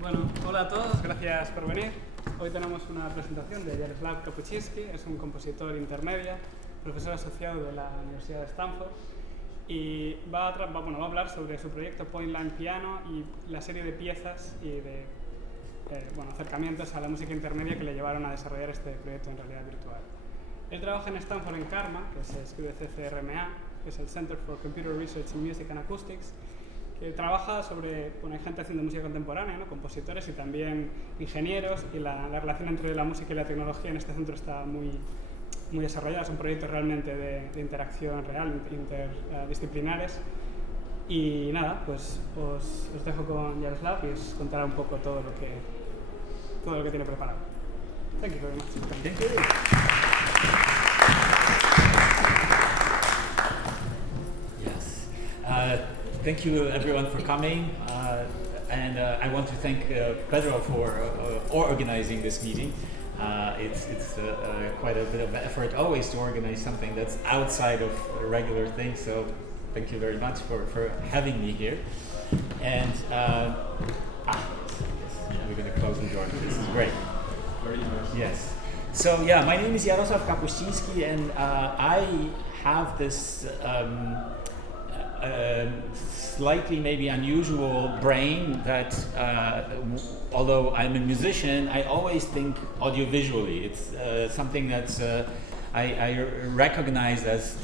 Bueno, hola a todos, gracias por venir. Hoy tenemos una presentación de Jarosław Kapuściński, es un compositor intermedio, profesor asociado de la Universidad de Stanford, y va a hablar sobre su proyecto Point Line Piano y la serie de piezas y de acercamientos a la música intermedia que le llevaron a desarrollar este proyecto en realidad virtual. Él trabaja en Stanford en CARMA, que se escribe CCRMA, que es el Center for Computer Research in Music and Acoustics, que trabaja sobre, hay gente haciendo música contemporánea, ¿no? Compositores y también ingenieros, y la relación entre la música y la tecnología en este centro está muy desarrollada. Son proyectos realmente de interacción real, interdisciplinares. Y nada, pues os dejo con Jarosław y os contará un poco todo lo que tiene preparado. Thank you very much. Thank you. Yes. Thank you everyone for coming, and I want to thank Pedro for organizing this meeting. It's quite a bit of effort always to organize something that's outside of regular things, so thank you very much for having me here. And we're going to close the door. This is great. Very nice. Yes. So yeah, my name is Jarosław Kapuściński, and I have this slightly maybe unusual brain that although I'm a musician, I always think audiovisually. It's something that's I recognize as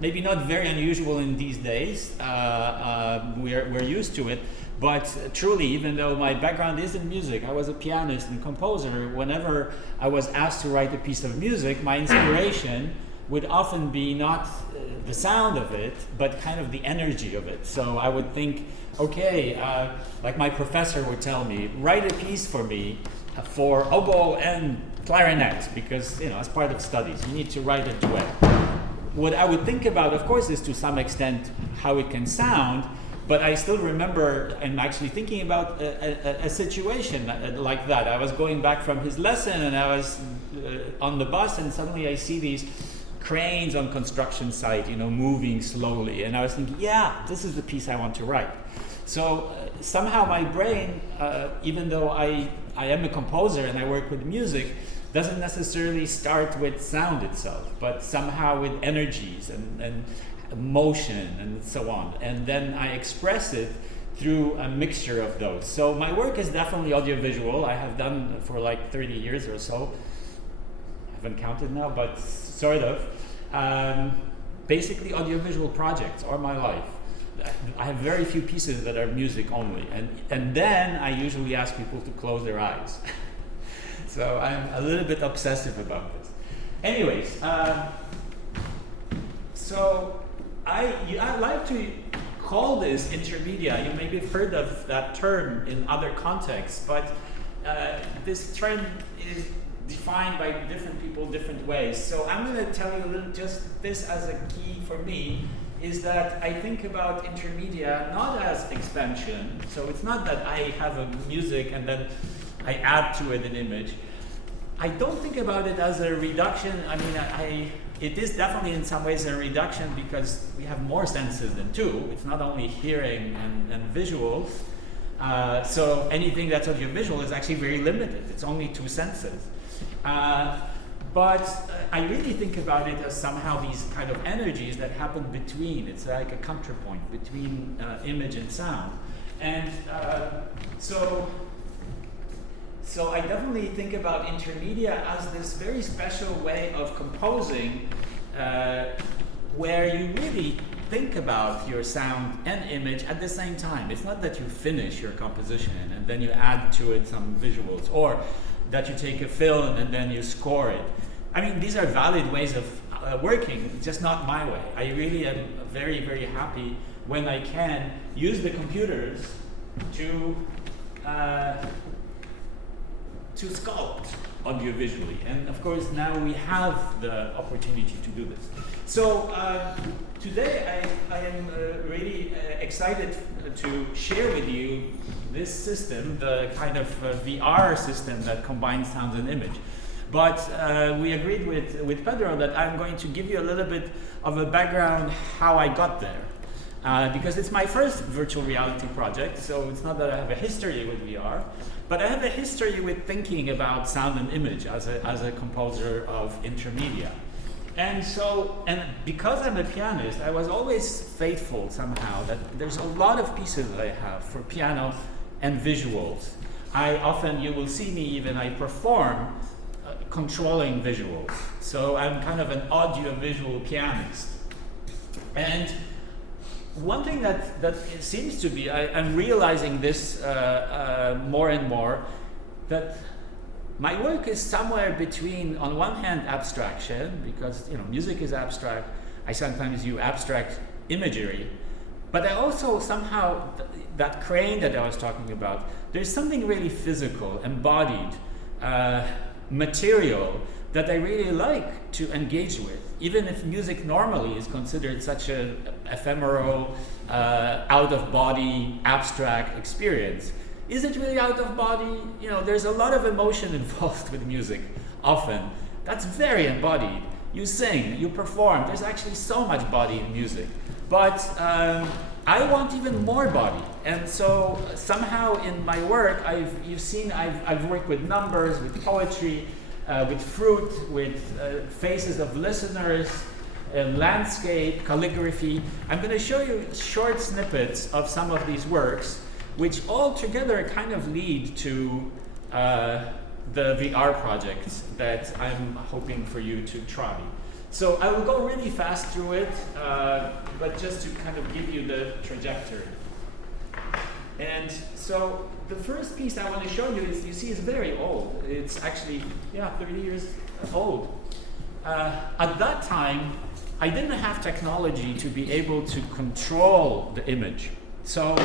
maybe not very unusual in these days. We're used to it, but truly, even though my background is in music, I was a pianist and composer. Whenever I was asked to write a piece of music, my inspiration would often be not the sound of it, but kind of the energy of it. So I would think, okay, like my professor would tell me, write a piece for me for oboe and clarinet, because as part of studies, you need to write a duet. What I would think about, of course, is to some extent how it can sound, but I still remember I'm actually thinking about a situation like that. I was going back from his lesson and I was on the bus, and suddenly I see these cranes on construction site, moving slowly, and I was thinking, yeah, this is the piece I want to write. So somehow my brain, even though I am a composer and I work with music, doesn't necessarily start with sound itself, but somehow with energies and motion and so on, and then I express it through a mixture of those. So my work is definitely audiovisual. I have done for like 30 years or so. I haven't counted now, but sort of. Basically, audiovisual projects are my life. I have very few pieces that are music only, and then I usually ask people to close their eyes. So I'm a little bit obsessive about this. Anyways, so I like to call this intermedia. You maybe have heard of that term in other contexts, but this term is defined by different people different ways. So I'm going to tell you a little, just this as a key for me, is that I think about intermedia not as expansion. So it's not that I have a music and then I add to it an image. I don't think about it as a reduction. I mean, it is definitely in some ways a reduction because we have more senses than two. It's not only hearing and visuals. So anything that's audiovisual is actually very limited. It's only two senses. But I really think about it as somehow these kind of energies that happen between. It's like a contrapoint between image and sound. And so I definitely think about intermedia as this very special way of composing where you really think about your sound and image at the same time. It's not that you finish your composition and then you add to it some visuals, or that you take a film and then you score it. I mean, these are valid ways of working, just not my way. I really am very, very happy when I can use the computers to sculpt audiovisually. And of course, now we have the opportunity to do this. So today I am really excited to share with you this system, the kind of VR system that combines sound and image. But we agreed with Pedro that I'm going to give you a little bit of a background how I got there. because it's my first virtual reality project, so it's not that I have a history with VR, but I have a history with thinking about sound and image as a composer of intermedia. And because I'm a pianist, I was always faithful somehow that there's a lot of pieces that I have for piano and visuals. You will see me even, I perform controlling visuals. So I'm kind of an audio-visual pianist. And one thing that it seems to be, I'm realizing this more and more, that my work is somewhere between, on one hand, abstraction, because music is abstract. I sometimes use abstract imagery, but I also somehow, that crane that I was talking about, there's something really physical, embodied, material that I really like to engage with, even if music normally is considered such an ephemeral, out-of-body, abstract experience. Is it really out of body? There's a lot of emotion involved with music, often. That's very embodied. You sing, you perform, there's actually so much body in music. But I want even more body. And so somehow in my work, you've seen I've worked with numbers, with poetry, with fruit, with faces of listeners, landscape, calligraphy. I'm going to show you short snippets of some of these works, which all together kind of lead to the VR project that I'm hoping for you to try. So I will go really fast through it, but just to kind of give you the trajectory. And so the first piece I want to show you is, you see, it's very old. It's actually, 30 years old. At that time, I didn't have technology to be able to control the image. So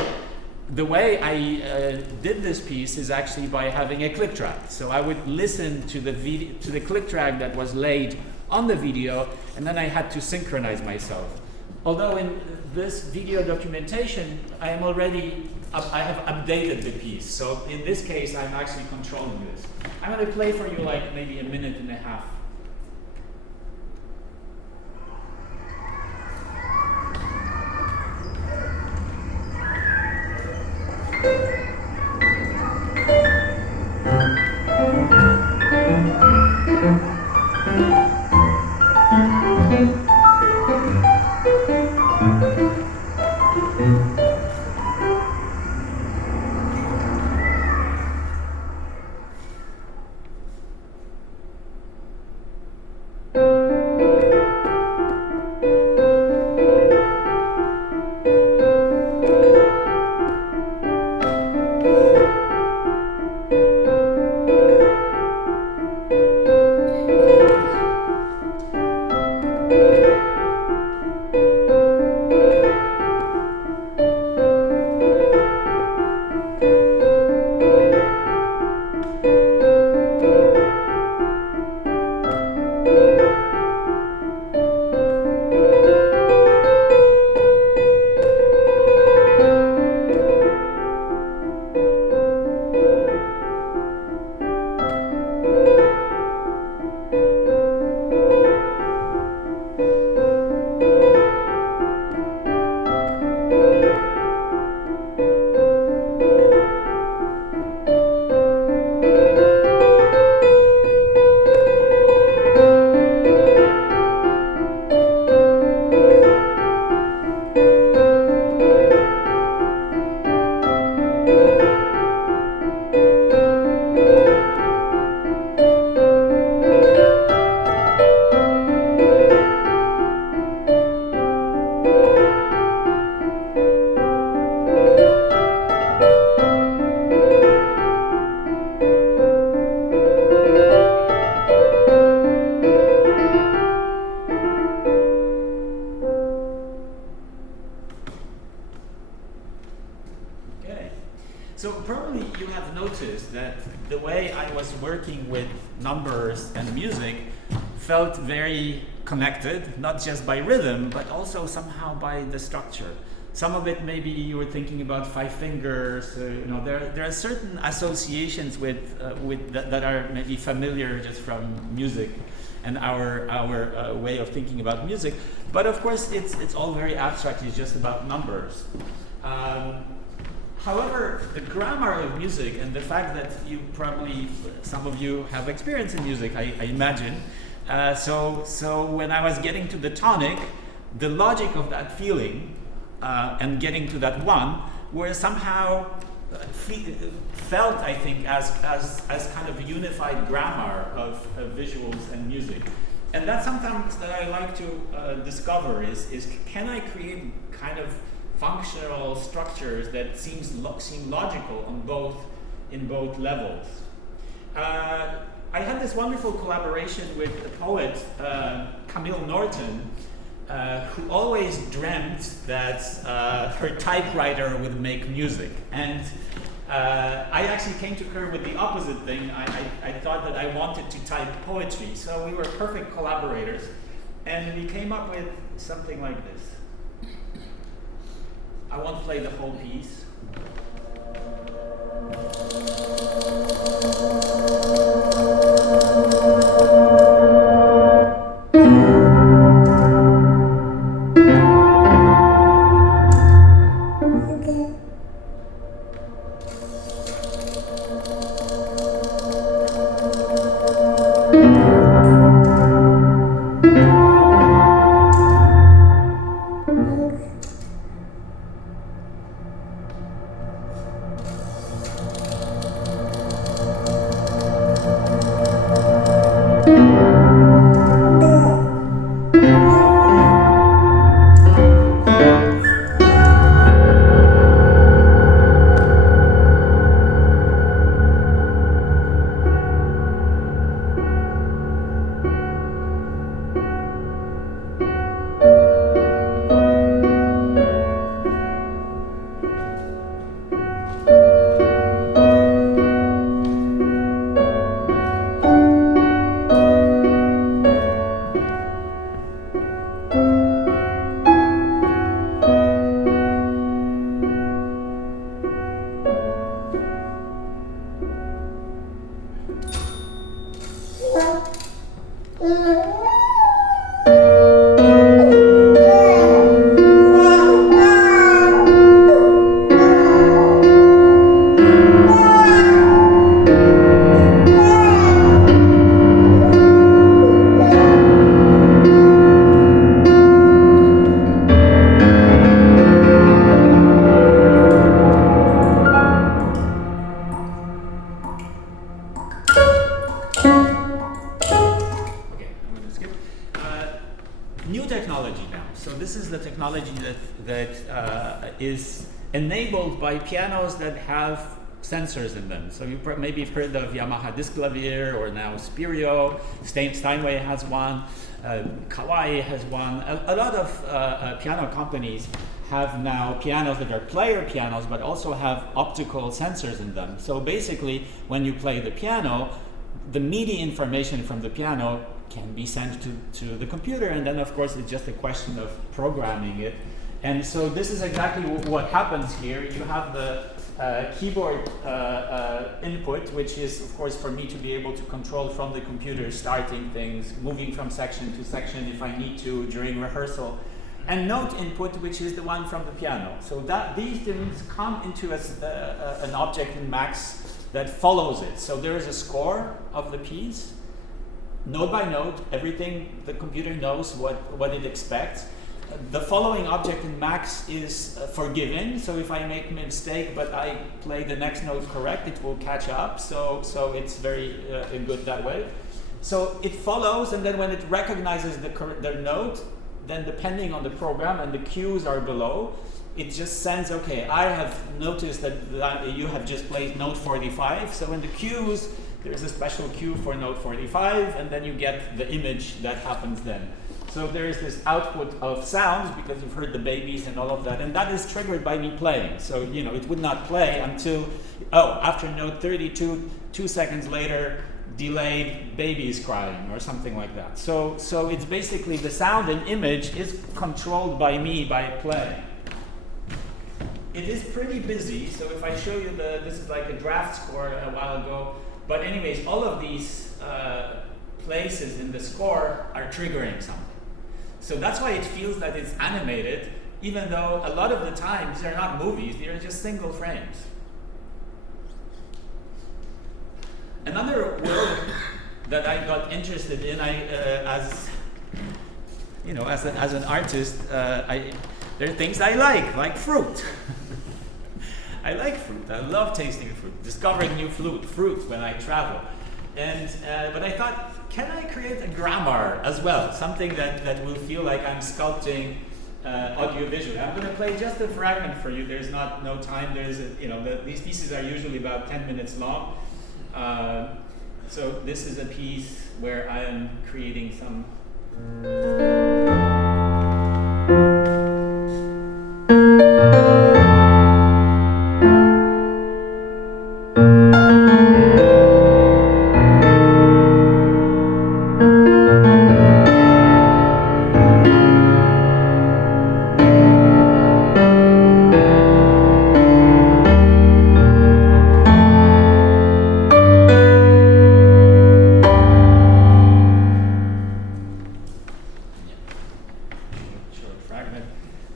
the way I did this piece is actually by having a click track. So I would listen to the click track that was laid on the video, and then I had to synchronize myself. Although in this video documentation, I have updated the piece. So in this case, I'm actually controlling this. I'm going to play for you like maybe a minute and a half. Felt very connected, not just by rhythm, but also somehow by the structure. Some of it maybe you were thinking about five fingers. There are certain associations with that are maybe familiar just from music. and our way of thinking about music. But of course, it's all very abstract. It's just about numbers. However, the grammar of music and the fact that some of you have experience in music, I imagine. So when I was getting to the tonic, the logic of that feeling and getting to that one were somehow felt, I think, as kind of a unified grammar of visuals and music. And that's sometimes that I like to discover is can I create kind of functional structures that seem logical in both levels. I had this wonderful collaboration with the poet Camille Norton, who always dreamt that her typewriter would make music. And I actually came to her with the opposite thing. I thought that I wanted to type poetry, so we were perfect collaborators. And we came up with something like this. I won't play the whole piece. Is enabled by pianos that have sensors in them. So you maybe have heard of Yamaha Disklavier, or now Spirio. Steinway has one. Kawai has one. A lot of piano companies have now pianos that are player pianos, but also have optical sensors in them. So basically, when you play the piano, the MIDI information from the piano can be sent to the computer, and then of course it's just a question of programming it. And so this is exactly what happens here. You have the keyboard input, which is, of course, for me to be able to control from the computer, starting things, moving from section to section if I need to during rehearsal. And note input, which is the one from the piano. So that these things come into an object in Max that follows it. So there is a score of the piece, note by note, everything the computer knows what it expects. The following object in Max is forgiven, so if I make a mistake but I play the next note correct, it will catch up, so it's very good that way. So it follows, and then when it recognizes the note, then depending on the program, and the cues are below, it just sends, okay, I have noticed that you have just played note 45, so in the cues, there's a special cue for note 45, and then you get the image that happens then. So there is this output of sounds, because you've heard the babies and all of that, and that is triggered by me playing. So, it would not play until, after note 32, 2 seconds later, delayed babies crying or something like that. So it's basically the sound and image is controlled by me by playing. It is pretty busy, so if I show you this is like a draft score a while ago, but anyways, all of these places in the score are triggering something. So that's why it feels that it's animated, even though a lot of the times they're not movies, they're just single frames. Another world that I got interested in, as an artist, there are things I like fruit. I like fruit. I love tasting fruit, discovering new fruits when I travel. And but I thought, can I create a grammar as well? Something that will feel like I'm sculpting audiovisually. I'm going to play just a fragment for you. There's no time. These pieces are usually about 10 minutes long. So this is a piece where I am creating some.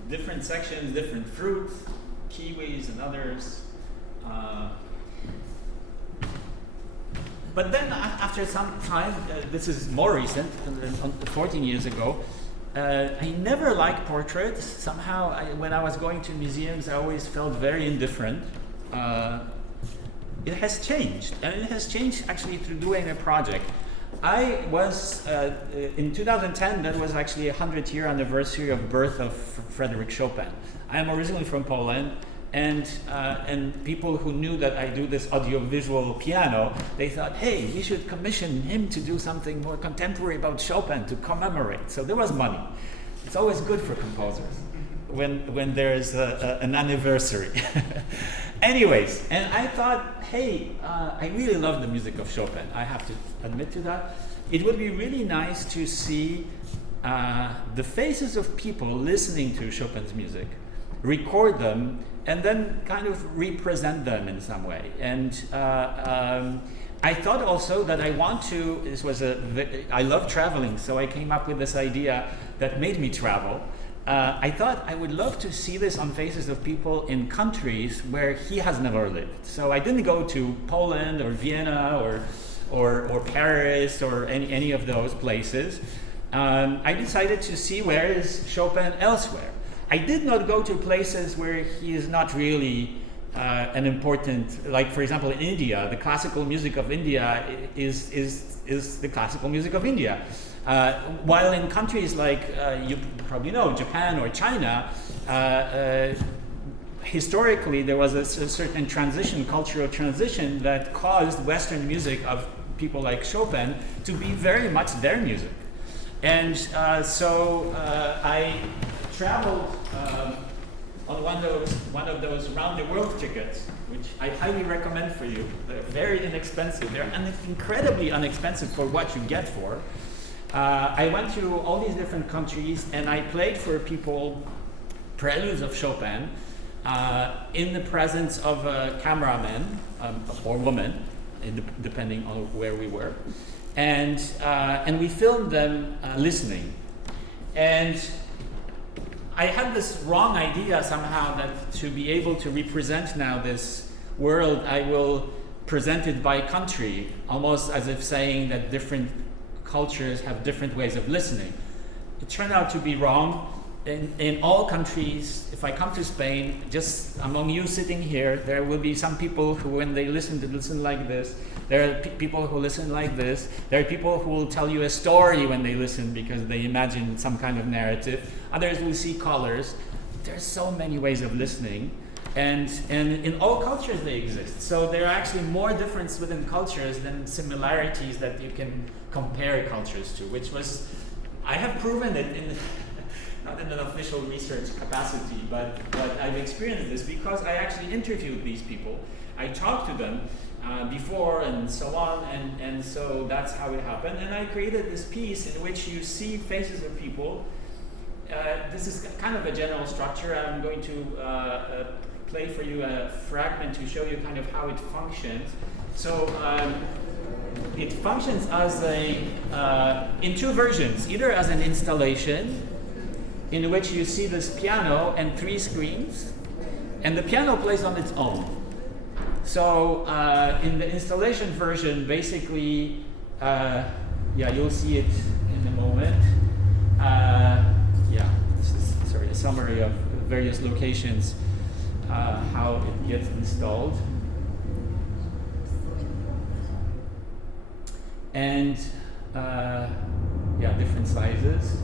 Different sections, different fruits, kiwis and others. But then after some time, this is more recent, 14 years ago, I never liked portraits. Somehow, when I was going to museums, I always felt very indifferent. It has changed, and it has changed actually through doing a project. I was, in 2010, that was actually a 100-year anniversary of birth of Frédéric Chopin. I am originally from Poland, and people who knew that I do this audiovisual piano, they thought, hey, we should commission him to do something more contemporary about Chopin to commemorate. So there was money. It's always good for composers when there's an anniversary. Anyways, and I thought, hey, I really love the music of Chopin. I have to admit to that. It would be really nice to see the faces of people listening to Chopin's music, record them, and then kind of represent them in some way. And I thought also that I love traveling, so I came up with this idea that made me travel. I thought I would love to see this on faces of people in countries where he has never lived. So I didn't go to Poland or Vienna or Paris or any of those places. I decided to see where is Chopin elsewhere. I did not go to places where he is not really an important, like for example in India, the classical music of India is the classical music of India. While in countries like, you probably know, Japan or China, historically there was a certain cultural transition that caused Western music of people like Chopin to be very much their music. And so I traveled on one of those round the world tickets, which I highly recommend for you. They're very inexpensive. They're incredibly inexpensive for what you get for. I went to all these different countries and I played for people preludes of Chopin in the presence of a cameraman or woman, depending on where we were, and we filmed them listening. And I had this wrong idea somehow that to be able to represent now this world, I will present it by country, almost as if saying that different cultures have different ways of listening. It turned out to be wrong. In all countries, if I come to Spain, just among you sitting here, there will be some people who, when they listen like this. There are people who listen like this. There are people who will tell you a story when they listen because they imagine some kind of narrative. Others will see colors. There's so many ways of listening. And in all cultures they exist. So there are actually more difference within cultures than similarities that you can compare cultures to, which was, I have proven it in, not in an official research capacity, but I've experienced this because I actually interviewed these people. I talked to them before and so on, and so that's how it happened. And I created this piece in which you see faces of people. This is kind of a general structure. I'm going to play for you a fragment to show you kind of how it functions. So it functions as in two versions, either as an installation in which you see this piano and 3 screens, and the piano plays on its own. So in the installation version, basically, you'll see it in a moment. This is a summary of various locations, how it gets installed. And different sizes.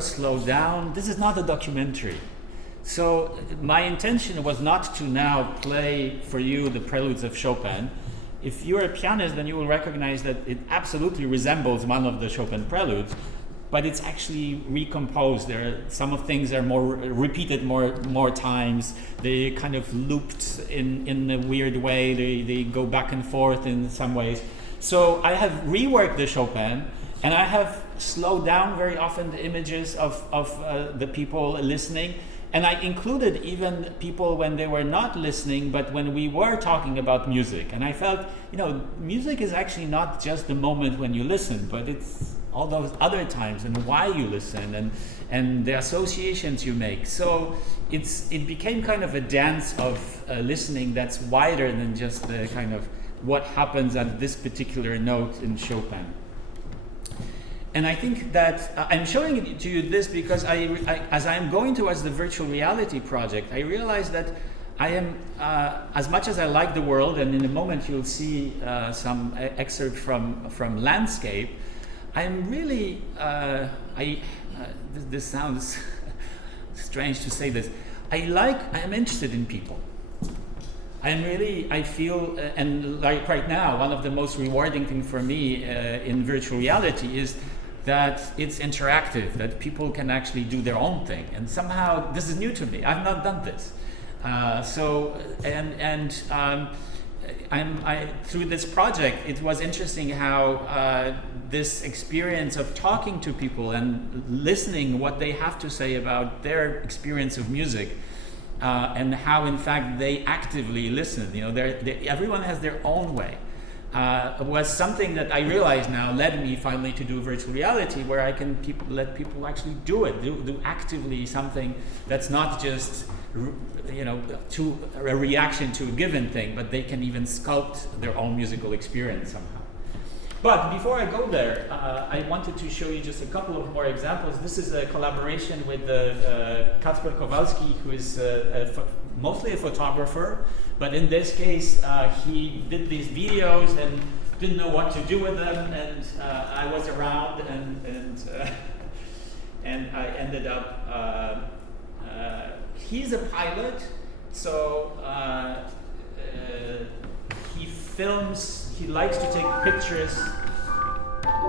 Slowed down. This is not a documentary. So my intention was not to now play for you the preludes of Chopin. If you're a pianist, then you will recognize that it absolutely resembles one of the Chopin preludes, but it's actually recomposed. Some of things are more repeated more times. They kind of looped in a weird way. They go back and forth in some ways. So I have reworked the Chopin, and I have slowed down very often the images of the people listening. And I included even people when they were not listening, but when we were talking about music. And I felt, music is actually not just the moment when you listen, but it's all those other times and why you listen and the associations you make. So it became kind of a dance of listening that's wider than just the kind of what happens at this particular note in Chopin. And I think that I'm showing it to you this because as I'm going towards the virtual reality project, I realized that I am, as much as I like the world, and in a moment you'll see some excerpt from Landscape, I'm really, this sounds strange to say this, I am interested in people. I feel, and like right now, one of the most rewarding things for me in virtual reality is that it's interactive, that people can actually do their own thing. And somehow, this is new to me. I've not done this. Through this project, it was interesting how this experience of talking to people and listening what they have to say about their experience of music, and how in fact they actively listen. Everyone has their own way. Was something that I realize now led me finally to do virtual reality, where I can let people actually do it, do actively something that's not just to a reaction to a given thing, but they can even sculpt their own musical experience somehow. But before I go there, I wanted to show you just a couple of more examples. This is a collaboration with Kacper Kowalski, who is mostly a photographer, but in this case, he did these videos and didn't know what to do with them, and I was around, and I ended up. He's a pilot, so he films. He likes to take pictures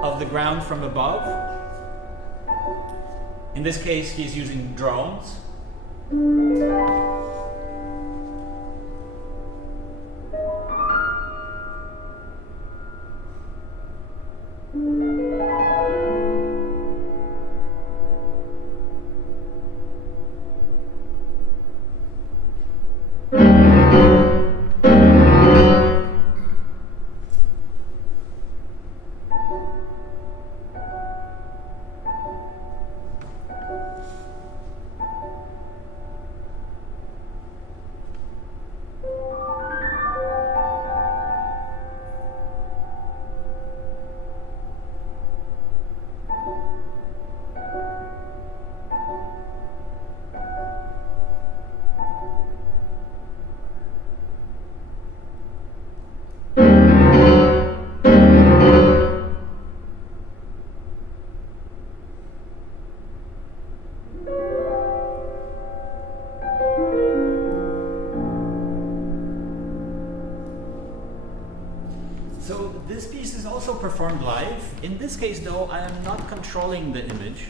of the ground from above. In this case, he's using drones. So this piece is also performed live. In this case, though, I am not controlling the image.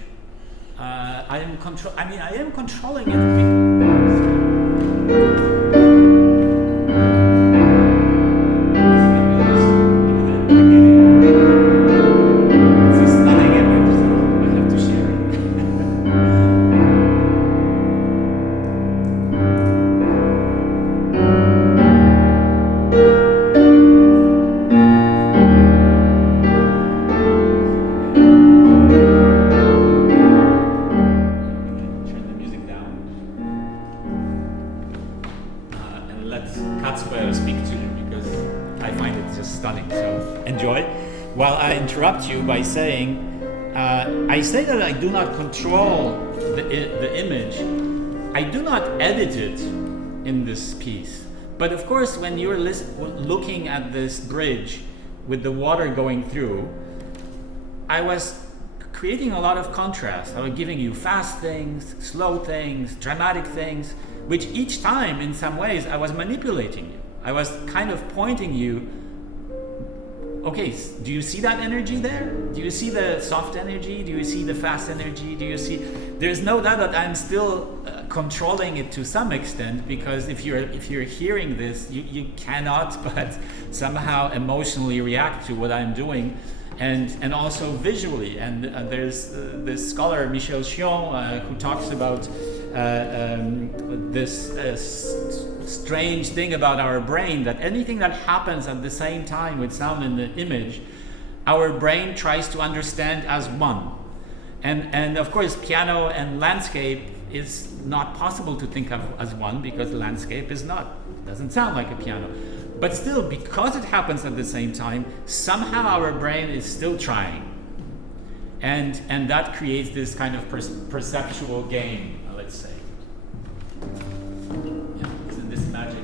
I am controlling it. Interrupt you by saying, I say that I do not control the image. I do not edit it in this piece. But of course, when you're looking at this bridge with the water going through, I was creating a lot of contrast. I was giving you fast things, slow things, dramatic things, which each time, in some ways, I was manipulating you. I was kind of pointing you. Okay, do you see that energy there? Do you see the soft energy? Do you see the fast energy? Do you see? There's no doubt that I'm still controlling it to some extent, because if you're hearing this, you cannot but somehow emotionally react to what I'm doing, and also visually. And there's this scholar Michel Chion who talks about this strange thing about our brain, that anything that happens at the same time with sound and the image, our brain tries to understand as one. And of course, piano and landscape is not possible to think of as one, because landscape doesn't sound like a piano. But still, because it happens at the same time, somehow our brain is still trying. And that creates this kind of perceptual game, let's say. Isn't this magic?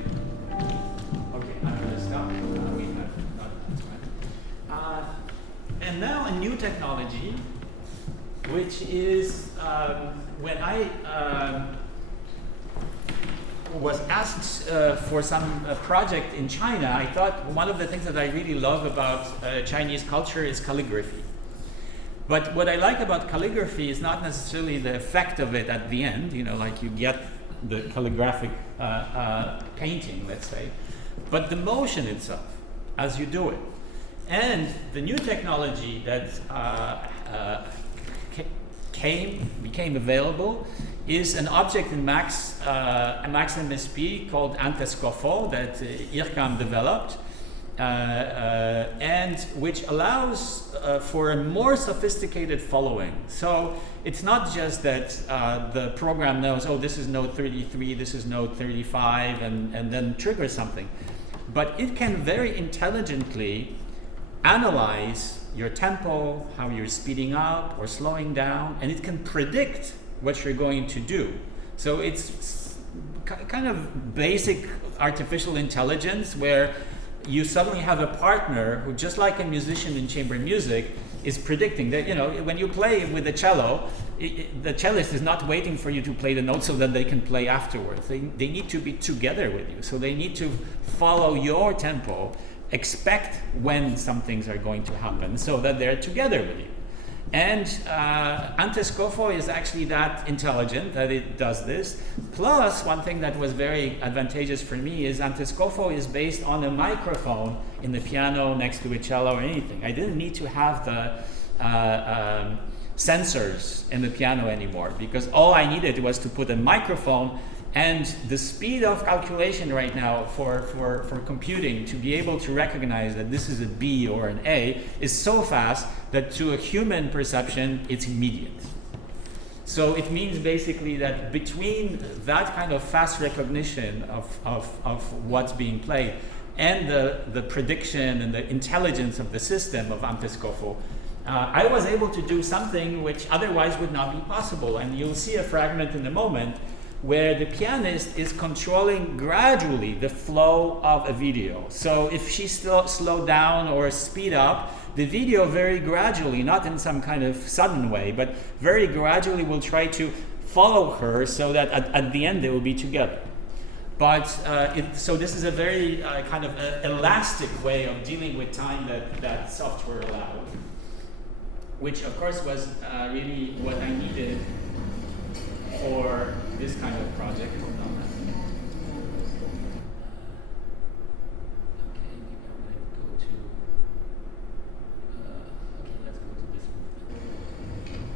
Okay, I'm going to stop. We have not time. And now a new technology, which is when I was asked for some project in China, I thought one of the things that I really love about Chinese culture is calligraphy. But what I like about calligraphy is not necessarily the effect of it at the end, like you get the calligraphic painting, let's say, but the motion itself as you do it. And the new technology that became available is an object in Max MSP called Anteskofo that IRCAM developed, and which allows for a more sophisticated following. So it's not just that the program knows, oh, this is note 33, this is note 35, and then triggers something. But it can very intelligently analyze your tempo, how you're speeding up or slowing down, and it can predict what you're going to do. So it's kind of basic artificial intelligence where you suddenly have a partner who, just like a musician in chamber music, is predicting that, you know, when you play with the cello, the cellist is not waiting for you to play the notes so that they can play afterwards. They need to be together with you. So they need to follow your tempo, expect when some things are going to happen so that they're together with you. And Anteskofo is actually that intelligent that it does this. Plus, one thing that was very advantageous for me is Anteskofo is based on a microphone in the piano next to a cello or anything. I didn't need to have the sensors in the piano anymore, because all I needed was to put a microphone, and the speed of calculation right now for computing to be able to recognize that this is a B or an A is so fast that to a human perception, it's immediate. So it means basically that between that kind of fast recognition of what's being played and the prediction and the intelligence of the system of Anteskofo, I was able to do something which otherwise would not be possible. And you'll see a fragment in a moment where the pianist is controlling gradually the flow of a video. So if she slow down or speed up, the video very gradually, not in some kind of sudden way, but very gradually will try to follow her so that at the end they will be together. But so this is a very kind of elastic way of dealing with time that software allowed, which of course was really what I needed for this kind of project. Hold on. Okay, maybe I might go to. Okay, let's go to this movement.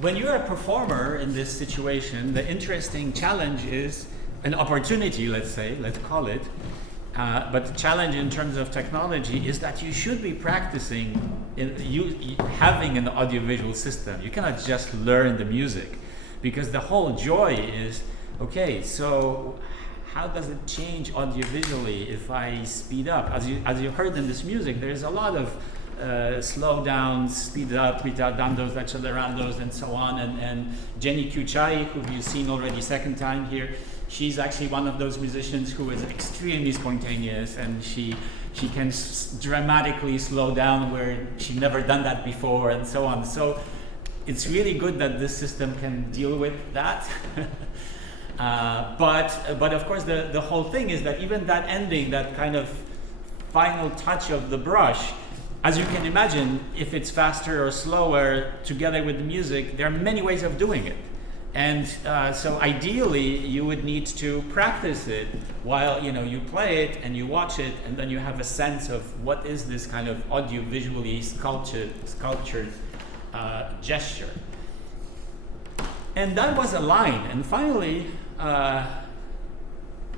When you're a performer in this situation, the interesting challenge is an opportunity, let's call it, but the challenge in terms of technology is that you should be practicing having an audiovisual system. You cannot just learn the music, because the whole joy is, okay, so how does it change audiovisually if I speed up? As you heard in this music, there's a lot of slow down, speed up, ritardandos, accelerandos, and so on. And Jenny Kuchai, who you've seen already second time here, she's actually one of those musicians who is extremely spontaneous, and she can dramatically slow down where she'd never done that before, and so on. So it's really good that this system can deal with that. But of course the whole thing is that even that ending, that kind of final touch of the brush, as you can imagine, if it's faster or slower together with the music, there are many ways of doing it. And so ideally you would need to practice it while you play it and you watch it, and then you have a sense of what is this kind of audiovisually sculptured gesture. And that was a line. And finally,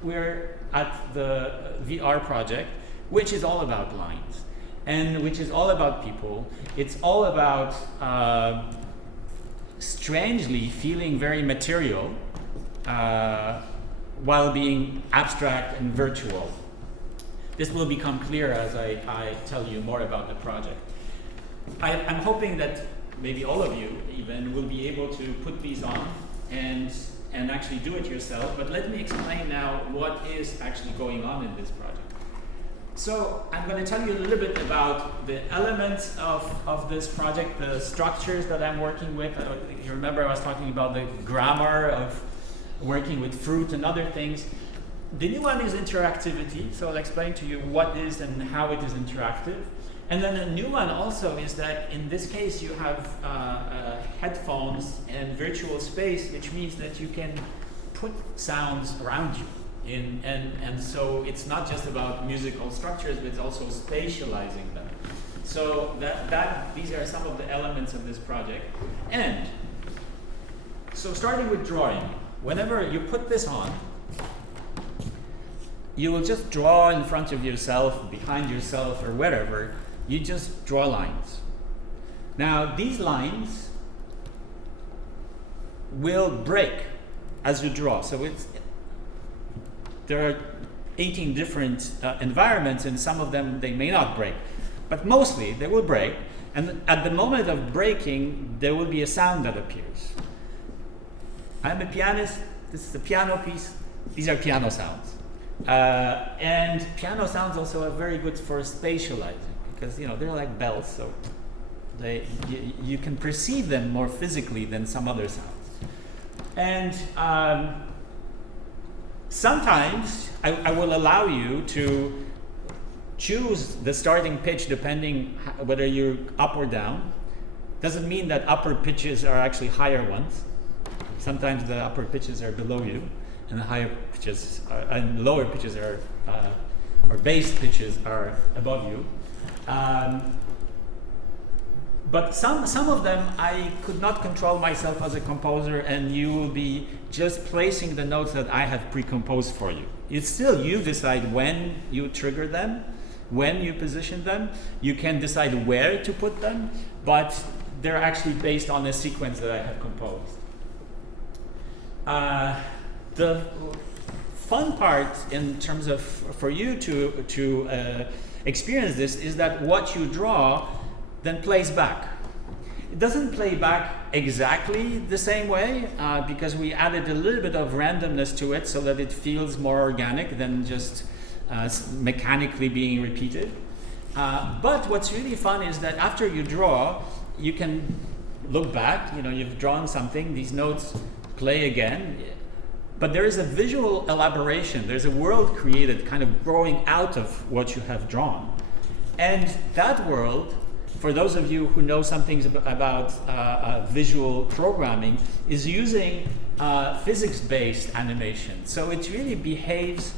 we're at the VR project, which is all about lines. and which is all about people. It's all about strangely feeling very material while being abstract and virtual. This will become clear as I tell you more about the project. I'm hoping that maybe all of you even will be able to put these on and actually do it yourself, but let me explain now what is actually going on in this project. So I'm going to tell you a little bit about the elements of this project, the structures that I'm working with. You remember I was talking about the grammar of working with fruit and other things. The new one is interactivity, so I'll explain to you what is and how it is interactive. And then a new one also is that in this case you have headphones and virtual space, which means that you can put sounds around you. And so it's not just about musical structures, but it's also spatializing them. So these are some of the elements of this project. And so starting with drawing, whenever you put this on, you will just draw in front of yourself, behind yourself, or wherever. You just draw lines. Now these lines will break as you draw. So there are 18 different environments, and some of them they may not break, but mostly they will break. And at the moment of breaking, there will be a sound that appears. I'm a pianist. This is a piano piece. These are piano sounds, and piano sounds also are very good for spatializing because they're like bells, so you can perceive them more physically than some other sounds. And sometimes I will allow you to choose the starting pitch depending whether you're up or down. Doesn't mean that upper pitches are actually higher ones. Sometimes the upper pitches are below you, and the higher pitches and lower pitches are, or bass pitches are above you. But some of them I could not control myself as a composer, and you will be just placing the notes that I have pre-composed for you. It's still you decide when you trigger them, when you position them. You can decide where to put them, but they're actually based on a sequence that I have composed. The fun part in terms of for you to experience this is that what you draw then plays back. It doesn't play back exactly the same way because we added a little bit of randomness to it so that it feels more organic than just mechanically being repeated. But what's really fun is that after you draw, you can look back. You've drawn something, these notes play again, but there is a visual elaboration. There's a world created kind of growing out of what you have drawn. And that world, for those of you who know something about visual programming, is using physics-based animation. So it really behaves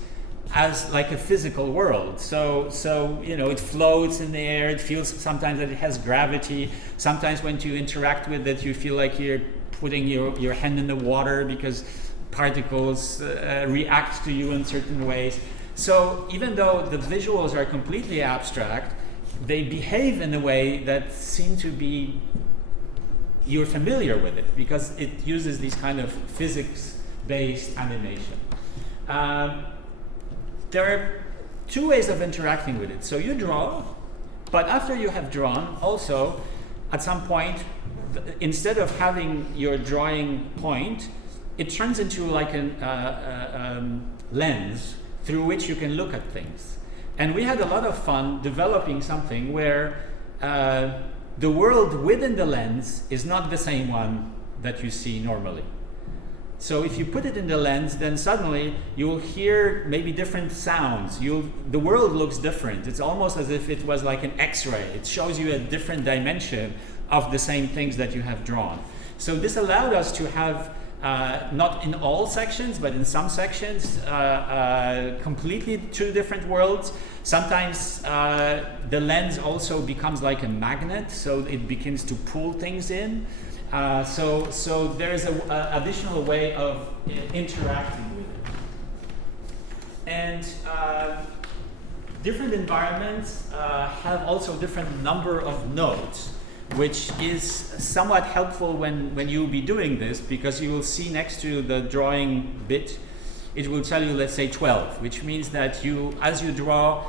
as like a physical world. So it floats in the air. It feels sometimes that it has gravity. Sometimes when you interact with it, you feel like you're putting your hand in the water because particles react to you in certain ways. So even though the visuals are completely abstract, they behave in a way that seem to be, you're familiar with it because it uses these kind of physics-based animation. There are two ways of interacting with it. So you draw, but after you have drawn, also at some point, instead of having your drawing point, it turns into like a lens through which you can look at things. And we had a lot of fun developing something where the world within the lens is not the same one that you see normally. So if you put it in the lens, then suddenly you'll hear maybe different sounds. The world looks different. It's almost as if it was like an X-ray. It shows you a different dimension of the same things that you have drawn. So this allowed us to have, not in all sections, but in some sections, completely two different worlds. Sometimes the lens also becomes like a magnet, so it begins to pull things in. So there's an additional way of interacting with it. And different environments have also different number of notes, which is somewhat helpful when you'll be doing this, because you will see next to the drawing bit, it will tell you, let's say 12, which means that as you draw,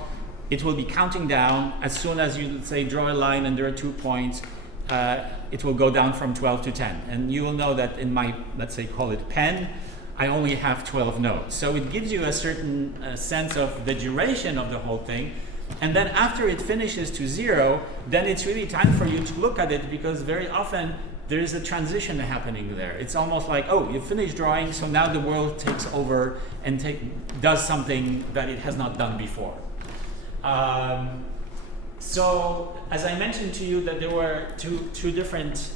it will be counting down. As soon as you, let's say, draw a line and there are 2 points, it will go down from 12 to 10. And you will know that in my, let's say, call it pen, I only have 12 notes. So it gives you a certain sense of the duration of the whole thing. And then after it finishes to 0, then it's really time for you to look at it, because very often there is a transition happening there. It's almost like, oh, you finished drawing, so now the world takes over and does something that it has not done before. So, as I mentioned to you that there were two different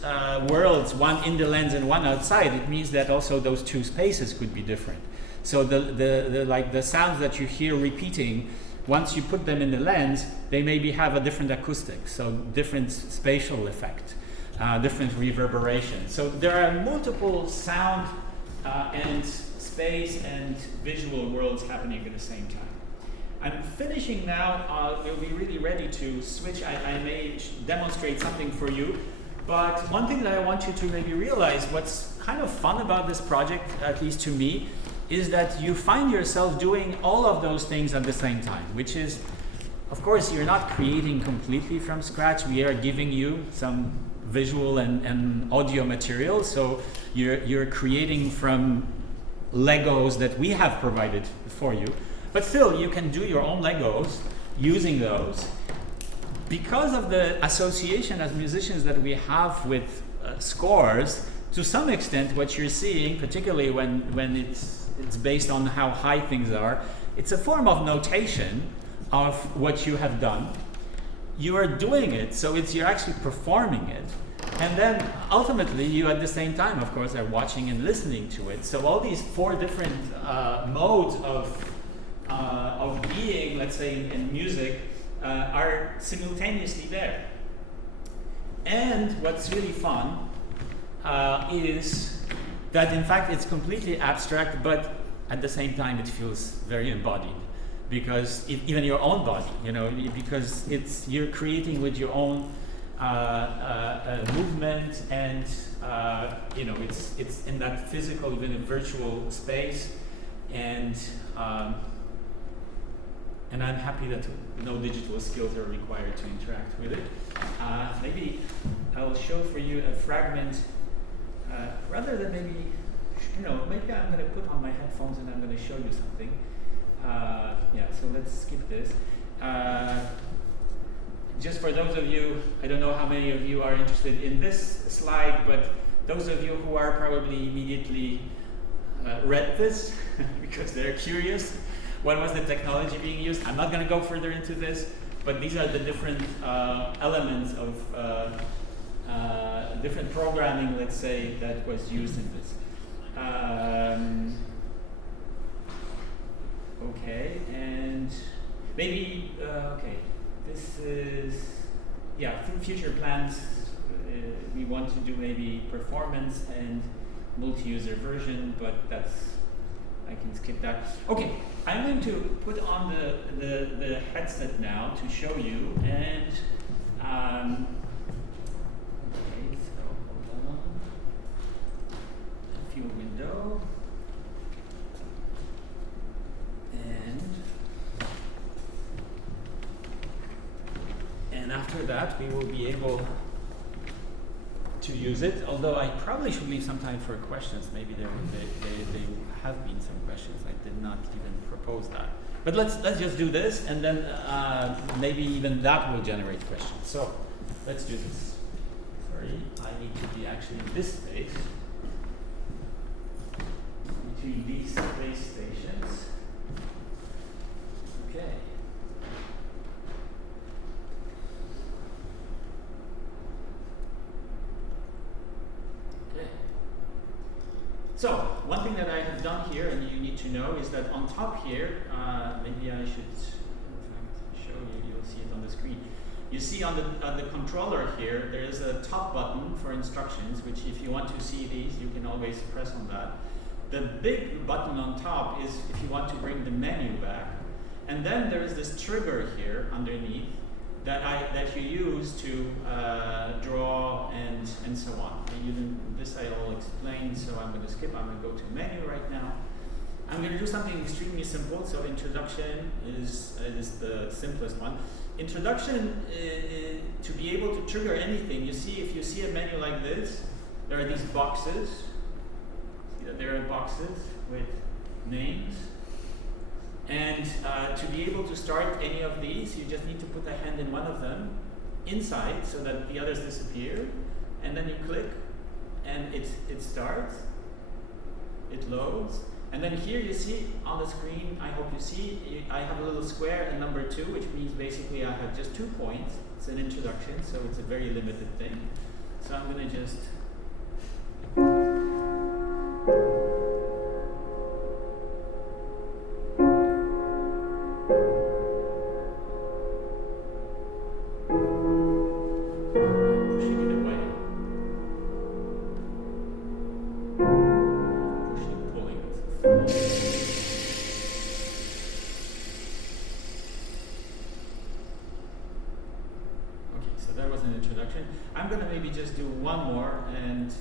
worlds, one in the lens and one outside, it means that also those two spaces could be different. So the sounds that you hear repeating, once you put them in the lens, they maybe have a different acoustic, so different spatial effect, different reverberation. So there are multiple sound and space and visual worlds happening at the same time. I'm finishing now. We'll be really ready to switch. I may demonstrate something for you. But one thing that I want you to maybe realize, what's kind of fun about this project, at least to me, is that you find yourself doing all of those things at the same time, which is, of course, you're not creating completely from scratch. We are giving you some visual and audio material. So you're creating from Legos that we have provided for you. But still, you can do your own Legos using those. Because of the association as musicians that we have with scores, to some extent what you're seeing, particularly when it's based on how high things are, it's a form of notation of what you have done. You are doing it, so you're actually performing it. And then ultimately you at the same time, of course, are watching and listening to it. So all these 4 different modes of being, let's say, in music, are simultaneously there. And what's really fun is that, in fact, it's completely abstract, but at the same time it feels very embodied, because even your own body, because you're creating with your own movement, and it's in that physical, even a virtual space, and I'm happy that no digital skills are required to interact with it. Maybe I'll show for you a fragment, rather than maybe I'm going to put on my headphones and I'm going to show you something. So let's skip this. Just for those of you, I don't know how many of you are interested in this slide, but those of you who are probably immediately read this because they're curious. What was the technology being used? I'm not going to go further into this, but these are the different elements of different programming, let's say, that was used in this. Okay, and maybe, this is, through future plans, we want to do maybe performance and multi-user version, but I can skip that. Okay, I'm going to put on the headset now to show you, and so hold on. A view window, and after that we will be able to use it, although I probably should leave some time for questions. Maybe there have been some questions. I did not even propose that. But let's just do this, and then maybe even that will generate questions. So let's do this. Sorry, I need to be actually in this space, between these space stations. Okay. So, one thing that I have done here, and you need to know, is that on top here, maybe I should show you, you'll see it on the screen. You see on the controller here, there is a top button for instructions, which if you want to see these, you can always press on that. The big button on top is if you want to bring the menu back. And then there is this trigger here underneath that you use to draw and so on. This I'll explain, so I'm going to skip. I'm going to go to menu right now. I'm going to do something extremely simple. So introduction is the simplest one. Introduction, to be able to trigger anything, if you see a menu like this, there are these boxes. See that there are boxes with names. And to be able to start any of these, you just need to put a hand in one of them inside so that the others disappear. And then you click, and it starts. It loads. And then here you see on the screen, I hope you see, I have a little square in number 2, which means basically I have just 2 points. It's an introduction, so it's a very limited thing. So I'm going to just... I'm going to maybe just do one more and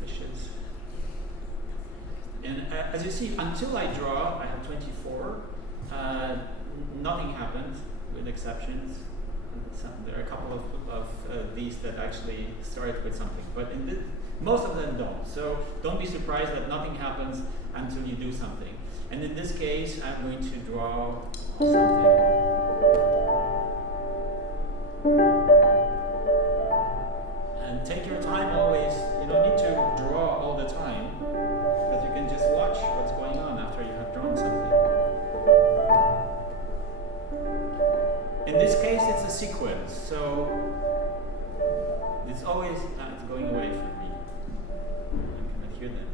fishes. And as you see, until I draw, I have 24. Nothing happened, with exceptions. There are a couple of these that actually start with something, but most of them don't. So don't be surprised that nothing happens until you do something. And in this case, I'm going to draw something. And take your time always. You don't need to draw all the time, because you can just watch what's going on after you have drawn something. In this case, it's a sequence, so it's always it's going away from me. I cannot hear that.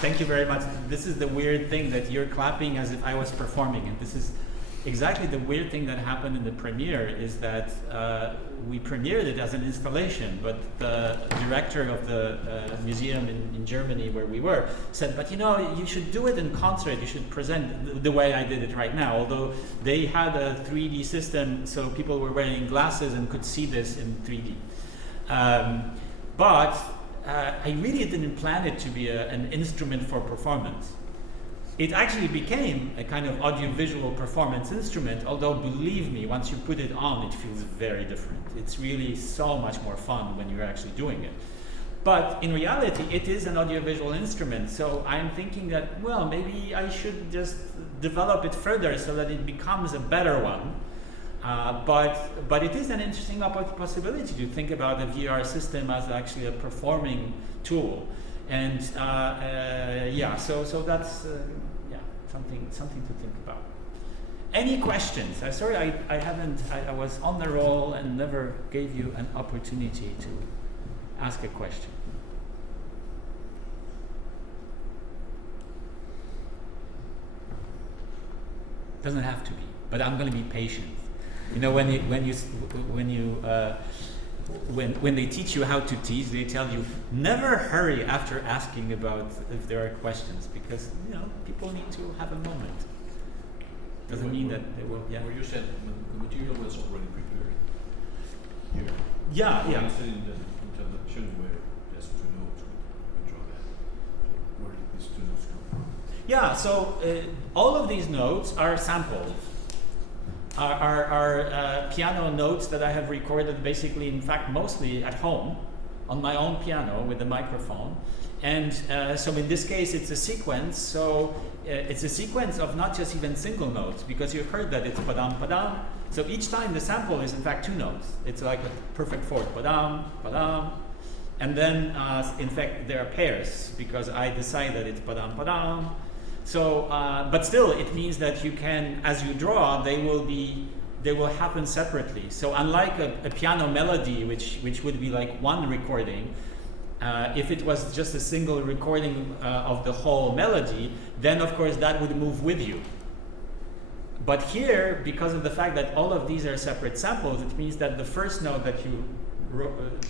Thank you very much. This is the weird thing that you're clapping as if I was performing, and this is exactly the weird thing that happened in the premiere. Is that we premiered it as an installation, but the director of the museum in Germany where we were said, but you know, you should do it in concert, you should present the way I did it right now, although they had a 3D system, so people were wearing glasses and could see this in 3D. But I really didn't plan it to be an instrument for performance. It actually became a kind of audiovisual performance instrument, although believe me, once you put it on, it feels very different. It's really so much more fun when you're actually doing it. But in reality, it is an audiovisual instrument, so I'm thinking that, well, maybe I should just develop it further so that it becomes a better one. But it is an interesting possibility to think about the VR system as actually a performing tool, and so that's something to think about. Any questions? Sorry, I was on the roll and never gave you an opportunity to ask a question. Doesn't have to be, but I'm going to be patient. You know, when they teach you how to teach, they tell you never hurry after asking about if there are questions, because people need to have a moment. Doesn't mean that they will. Yeah. Well, you said the material was already prepared. Yeah. Instead in the introduction where there's 2 notes, we draw that. So where did these 2 notes come from? Yeah. So all of these notes are samples. Are piano notes that I have recorded basically, in fact, mostly at home on my own piano with a microphone. And so in this case, it's a sequence. So it's a sequence of not just even single notes, because you heard that it's padam, padam. So each time the sample is in fact 2 notes. It's like a perfect fourth, padam, padam. And then, in fact, there are pairs, because I decide that it's padam, padam. So, but still, it means that you can, as you draw, they will happen separately. So unlike a piano melody, which would be like one recording, if it was just a single recording of the whole melody, then of course that would move with you. But here, because of the fact that all of these are separate samples, it means that the first note that you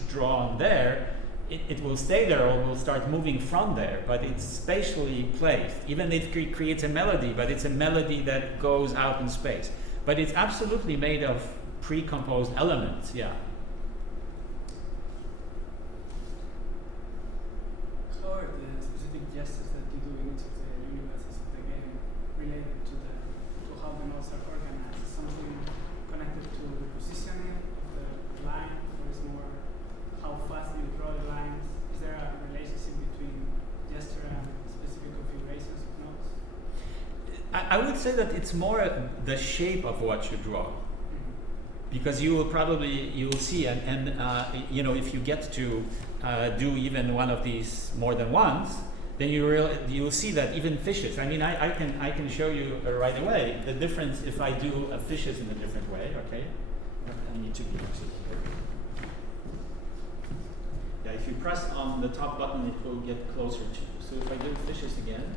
draw on there, it will stay there or will start moving from there, but it's spatially placed. Even it creates a melody, but it's a melody that goes out in space. But it's absolutely made of pre-composed elements, yeah. How are the specific gestures that you do in each of the universes of the game related to how the notes are organized? Is something connected to the positioning of the line, or is more how fast you draw the lines? Is there a relationship between gesture and specific configurations of notes? I would say that it's more the shape of what you draw, because you will see, and if you get to do even one of these more than once, then you'll see that even fishes. I mean, I can show you right away the difference if I do fishes in a different way. Okay, I need to be actually here. Yeah, if you press on the top button, it will get closer to you. So if I do fishes again,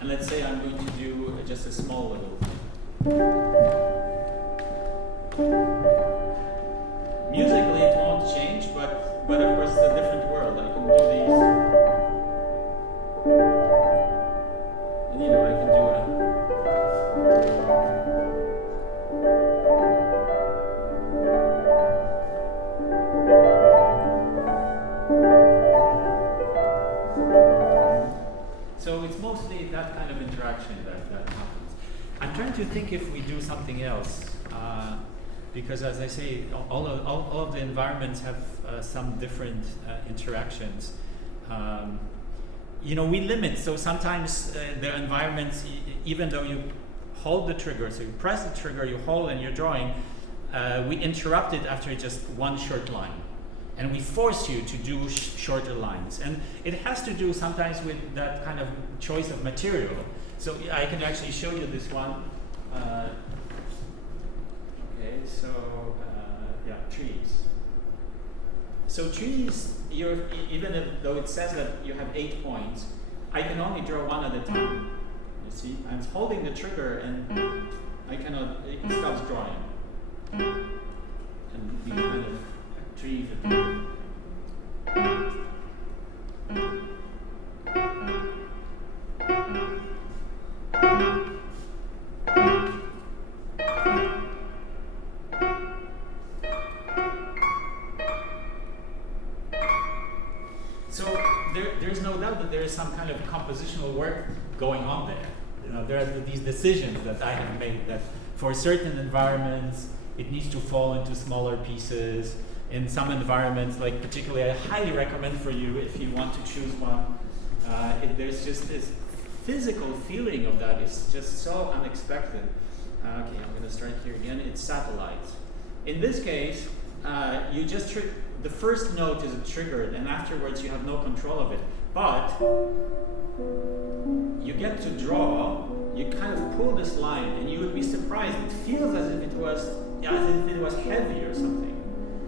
and let's say I'm going to do just a small little thing. Musically, it won't change, but of course, it's a different world. I can do these, and I can do So it's mostly that kind of interaction that happens. I'm trying to think if we do something else, because as I say, all of the environments have some different interactions. We limit, so sometimes the environments, even though you hold the trigger, so you press the trigger, you hold and you're drawing, we interrupt it after just one short line. And we force you to do shorter lines. And it has to do sometimes with that kind of choice of material. So I can actually show you this one. Trees. So trees, even though it says that you have 8 points, I can only draw one at a time. You see, I'm holding the trigger and it stops drawing. And we kind of trees. So there's no doubt that there is some kind of compositional work going on there. There are these decisions that I have made that for certain environments it needs to fall into smaller pieces. In some environments, like particularly, I highly recommend for you if you want to choose one. There's just this physical feeling of that is just so unexpected. Okay, I'm going to start here again. It's satellites. In this case, you just the first note is triggered, and afterwards you have no control of it. But you get to draw. You kind of pull this line, and you would be surprised. It feels as if it was heavy or something.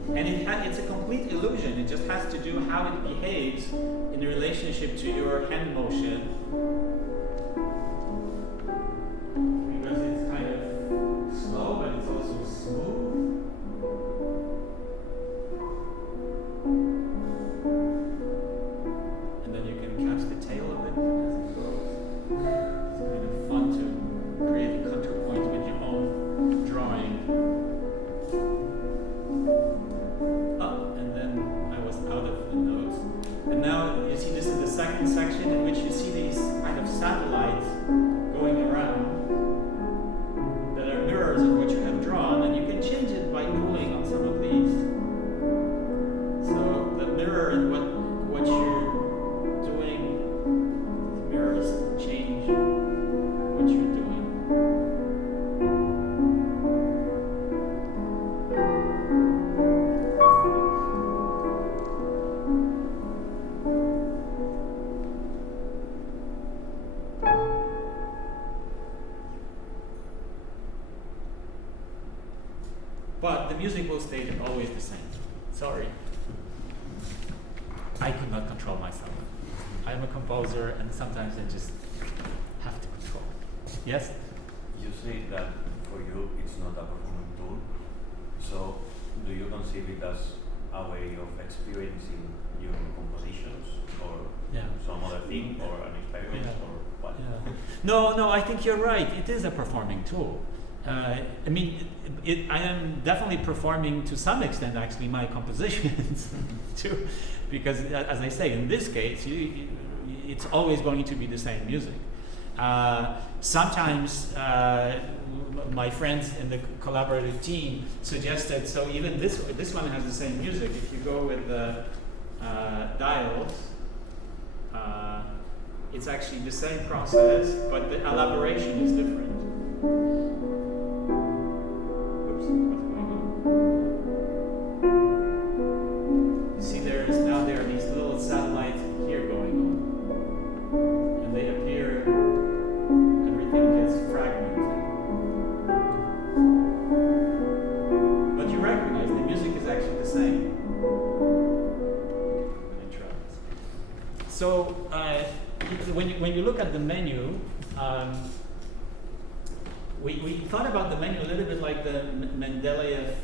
And it's a complete illusion. It just has to do how it behaves in relationship to your hand motion. Because it's kind of slow, but it's also smooth. And then you can catch the tail of it as it goes. It's kind of fun to create a counterpoint with your own drawing. And then I was out of the notes. And now you see this is the second section in which you see these kind of satellites going around that are mirrors of what you have drawn, and you can change it by pulling on some of these. So the mirror and what you're doing, these mirrors change what you're doing. But the music will stay always the same. Sorry. I could not control myself. I'm a composer, and sometimes I just have to control. Yes? You say that for you it's not a performing tool. So do you conceive it as a way of experiencing your compositions, or some other thing, or an experiment, or what? Yeah. No, I think you're right. It is a performing tool. I mean, I am definitely performing to some extent, actually, my compositions too, because as I say, in this case, it's always going to be the same music. Sometimes my friends in the collaborative team suggested, so even this one has the same music. If you go with the dials, it's actually the same process, but the elaboration is different. See, there are these little satellites here going on, and they appear, everything gets fragmented. But you recognize the music is actually the same. So when you look at the menu, we thought about the menu a little bit like the Mendeleev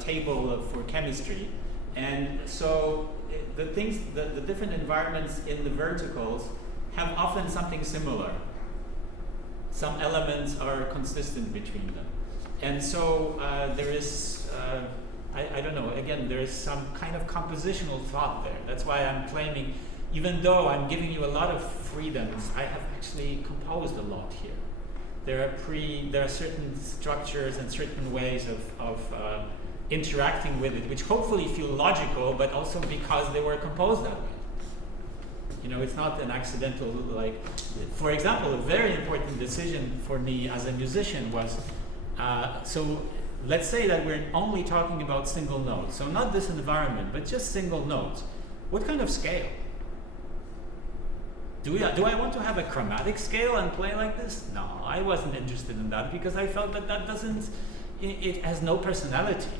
table for chemistry. And so the different environments in the verticals have often something similar. Some elements are consistent between them. And so there is, I don't know, again, there is some kind of compositional thought there. That's why I'm claiming, even though I'm giving you a lot of freedoms, I have actually composed a lot here. There are certain structures and certain ways of interacting with it, which hopefully feel logical, but also because they were composed that way. You know, it's not an accidental, like, for example, a very important decision for me as a musician was, so let's say that we're only talking about single notes. So not this environment, but just single notes. What kind of scale? Do I want to have a chromatic scale and play like this? No, I wasn't interested in that because I felt that it has no personality.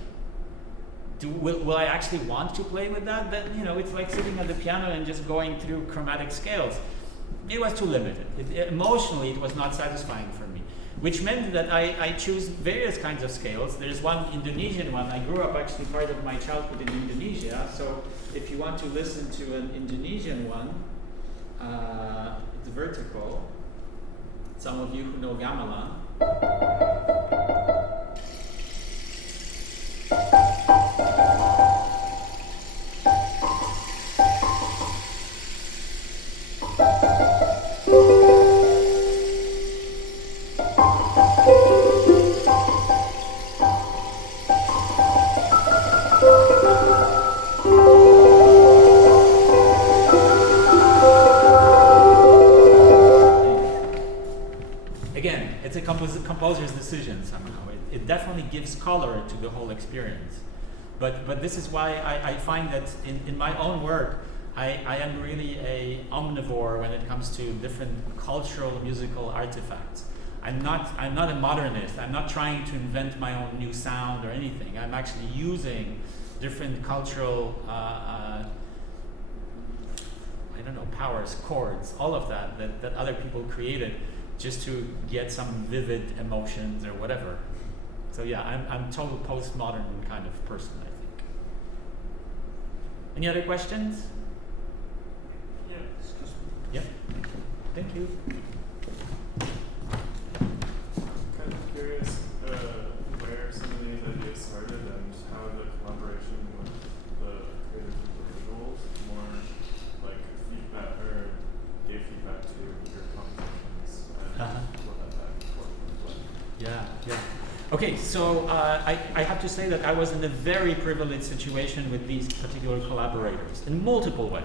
Will I actually want to play with that? Then, you know, it's like sitting at the piano and just going through chromatic scales. It was too limited. Emotionally, it was not satisfying for me, which meant that I choose various kinds of scales. There's one Indonesian one. I grew up actually part of my childhood in Indonesia. So if you want to listen to an Indonesian one, it's vertical. Some of you who know gamelan. Again, it's a composer's decision. decision somehow. It definitely gives color to the whole experience. But this is why I find that in my own work, I am really a omnivore when it comes to different cultural musical artifacts. I'm not a modernist. I'm not trying to invent my own new sound or anything. I'm actually using different cultural powers, chords, all of that other people created just to get some vivid emotions or whatever. So yeah, I'm total postmodern kind of person, I think. Any other questions? Yeah. Yeah. Thank you. Kind of curious where some of these ideas started and how the collaboration with the creators of the visuals more like feedback or gave feedback to your compositions and what that back and forth was like. Yeah. Okay, so I have to say that I was in a very privileged situation with these particular collaborators in multiple ways.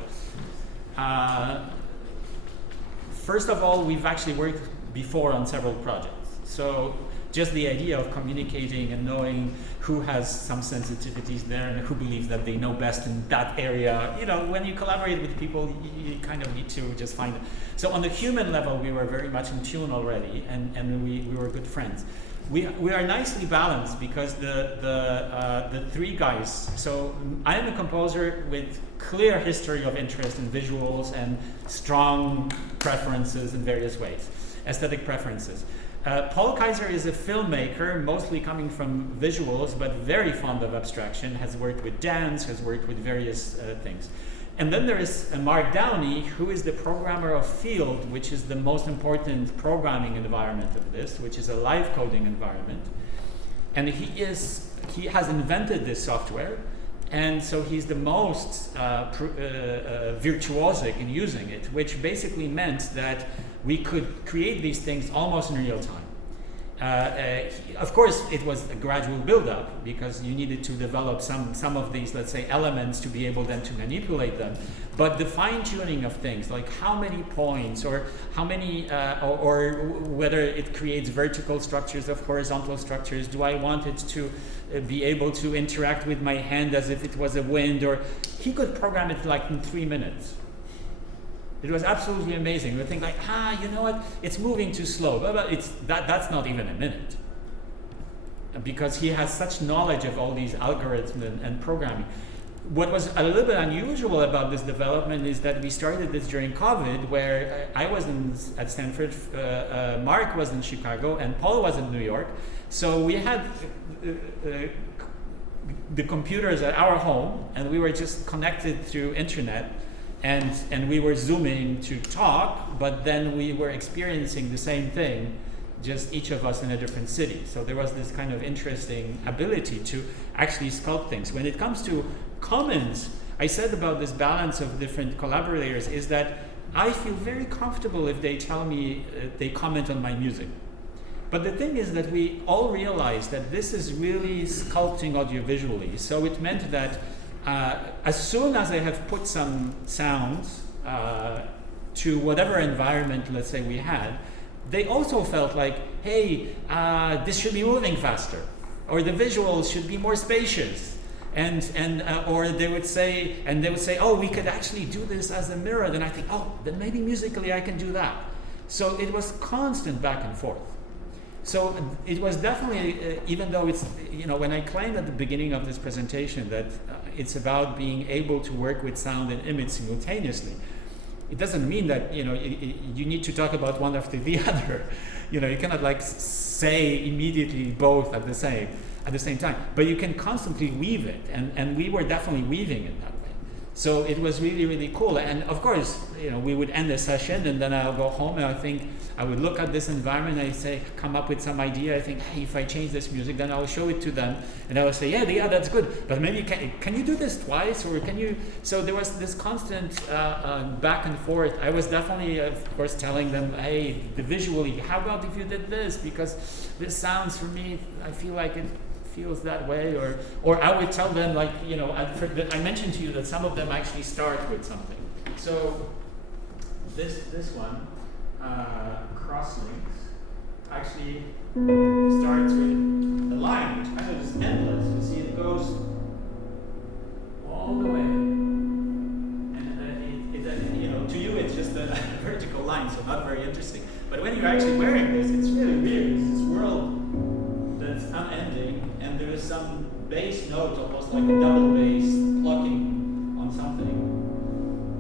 First of all, we've actually worked before on several projects. So just the idea of communicating and knowing who has some sensitivities there and who believes that they know best in that area. You know, when you collaborate with people, you kind of need to just find it. So on the human level, we were very much in tune already, and we were good friends. We are nicely balanced because the three guys, so I am a composer with clear history of interest in visuals and strong preferences in various ways, aesthetic preferences. Paul Kaiser is a filmmaker, mostly coming from visuals, but very fond of abstraction, has worked with dance, has worked with various things. And then there is Mark Downey, who is the programmer of Field, which is the most important programming environment of this, which is a live coding environment. And he has invented this software, and so he's the most virtuosic in using it, which basically meant that we could create these things almost in real time. Of course, it was a gradual build-up because you needed to develop some of these, let's say, elements to be able then to manipulate them. But the fine-tuning of things, like how many points or how many, or whether it creates vertical structures of horizontal structures, do I want it to be able to interact with my hand as if it was a wind, or he could program it like in 3 minutes. It was absolutely amazing. We think like, you know what? It's moving too slow. But that's not even a minute, because he has such knowledge of all these algorithms and programming. What was a little bit unusual about this development is that we started this during COVID, where I was at Stanford, Mark was in Chicago, and Paul was in New York. So we had the computers at our home, and we were just connected through internet. And we were Zooming to talk, but then we were experiencing the same thing, just each of us in a different city. So there was this kind of interesting ability to actually sculpt things. When it comes to comments, I said about this balance of different collaborators is that I feel very comfortable if they tell me they comment on my music. But the thing is that we all realized that this is really sculpting audiovisually. So it meant that as soon as I have put some sounds to whatever environment, let's say, we had, they also felt like, hey, this should be moving faster, or the visuals should be more spacious, or they would say, oh, we could actually do this as a mirror. Then I think, oh, then maybe musically I can do that. So it was constant back and forth. So it was definitely, even though it's, when I claimed at the beginning of this presentation that it's about being able to work with sound and image simultaneously, it doesn't mean that, you need to talk about one after the other. You cannot say immediately both at the same time, but you can constantly weave it. And we were definitely weaving it that way. So it was really, really cool. And of course, we would end the session and then I'll go home and I think, I would look at this environment and I say, come up with some idea. I think, hey, if I change this music, then I'll show it to them. And I will say, yeah, that's good. But maybe, can you do this twice? Or can you? So there was this constant back and forth. I was definitely, of course, telling them, hey, visually, how about if you did this? Because this sounds, for me, I feel like it feels that way. Or I would tell them, I mentioned to you that some of them actually start with something. So this one, crosslinks. actually starts with a line, which kind of is endless. You see, it goes all the way, and you know, to you it's just a vertical line, so not very interesting. But when you're actually wearing this, it's really weird. It's this world that's unending, and there is some bass note, almost like a double bass, plucking on something.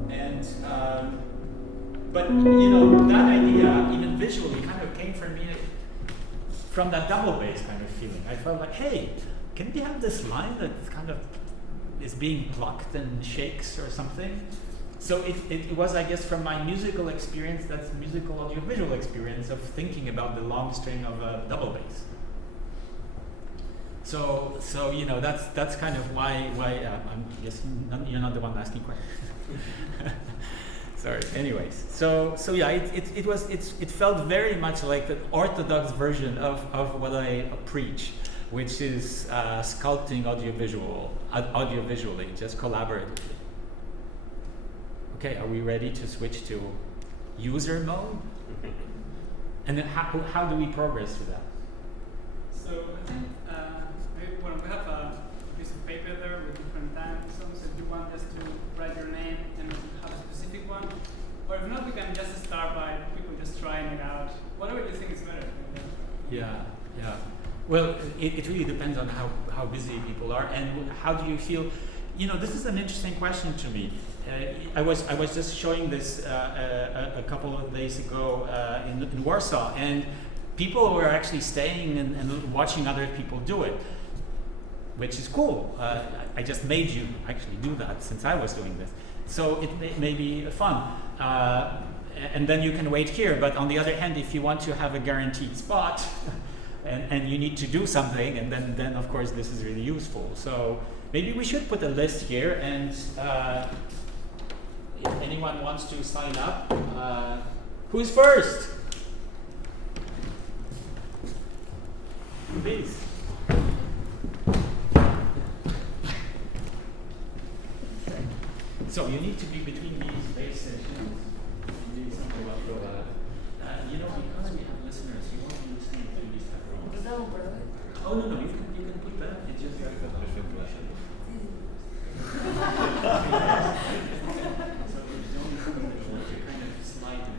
And but you know, that idea, even visually, kind of came from me from that double bass kind of feeling. I felt like, hey, can we have this line that kind of is being plucked and shakes or something? So it was, I guess, from my musical experience, that's musical audiovisual experience of thinking about the long string of a double bass. So you know, that's kind of why I'm guess you're not the one asking questions. Sorry. Anyways, so yeah, it felt very much like the orthodox version of what I preach, which is sculpting audiovisually, just collaboratively. Okay, are we ready to switch to user mode? And then how do we progress through that? So I think we have a piece of paper there with different time zones. If you want just to write your name and have a specific one, or if not, we can just start by people just trying it out. Whatever you think is better. Yeah. Well, it really depends on how busy people are and how do you feel. You know, this is an interesting question to me. I was just showing this a couple of days ago in Warsaw, and people were actually staying and watching other people do it, which is cool. I just made you actually do that since I was doing this, so it may be fun. And then you can wait here. But on the other hand, if you want to have a guaranteed spot, and you need to do something, and then of course this is really useful. So maybe we should put a list here, and if anyone wants to sign up, who's first? Please. So you need to be between these base sessions. Maybe something like you know, because we have listeners, you won't be listening to these type of rooms. Oh no, you can put that. It's just like a different question. So there's the only thing that you want to kind of slide it.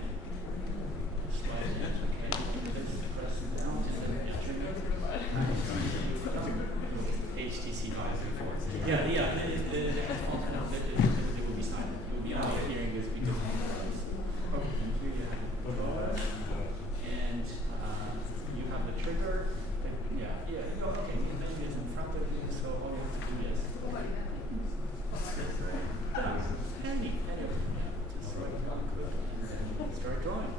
Slide it, okay. Let's press it down and then HTC 534. Yeah. The headphones now they will be silent. You'll be only hearing this because of the noise. And you have the trigger. Yeah. Okay. And then it's in front of you, so all you have to do is start drawing.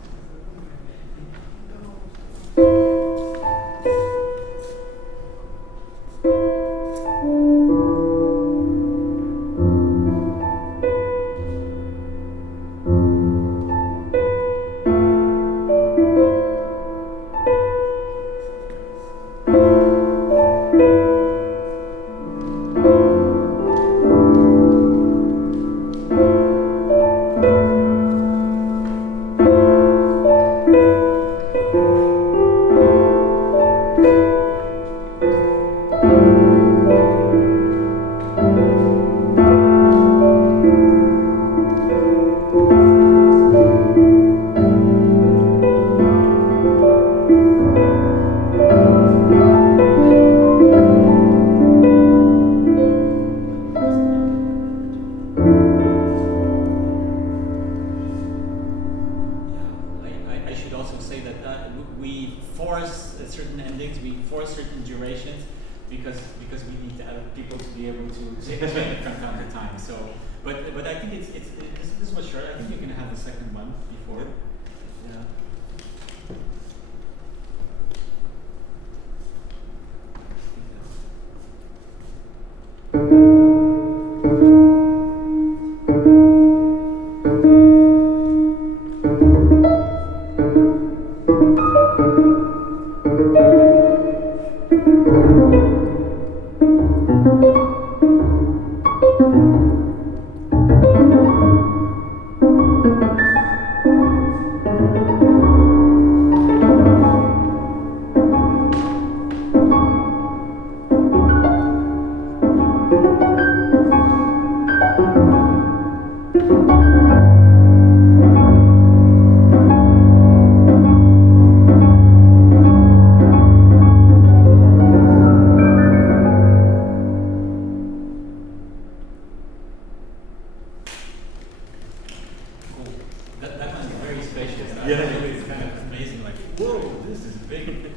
it's kind of amazing, like, whoa, this is big.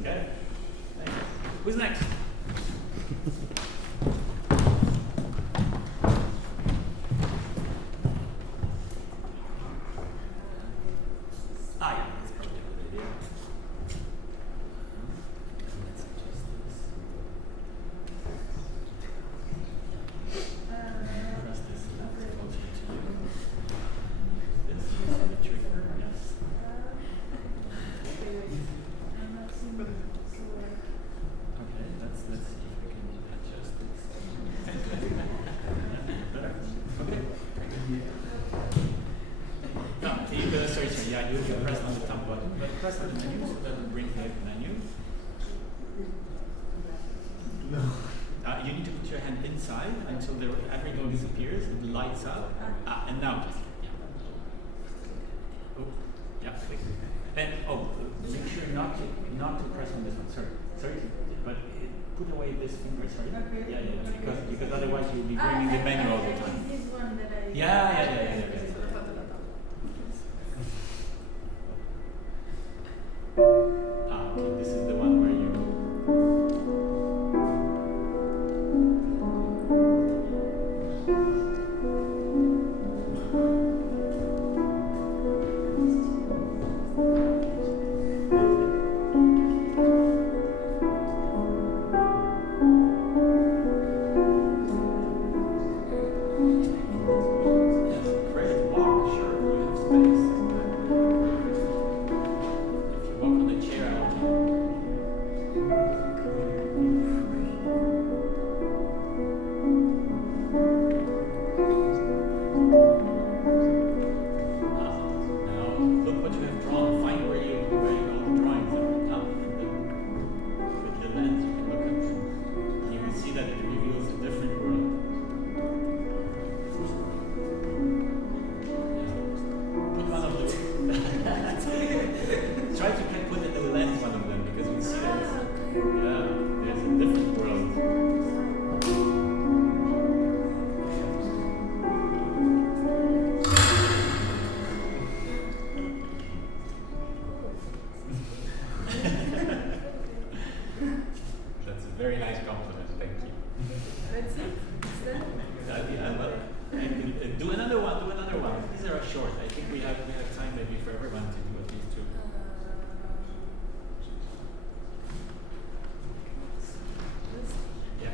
Okay, thanks. Who's next? That's probably a good idea. Let's adjust this. Press this a little bit closer to you. This is the trigger, yes. Okay, let's see if we can adjust this. Better? Okay. No, sorry, yeah, you can press on the top button, but press on the menu so that it brings the menu. No. You need to put your hand inside until everything disappears, it lights up. And now just, yeah. Oh, yeah. And make sure not to press on this one. Sorry, but put away this finger. Sorry. Yeah. Because otherwise you'll be bringing the menu all the time. This one that I. Yeah. Okay, this is the one where you.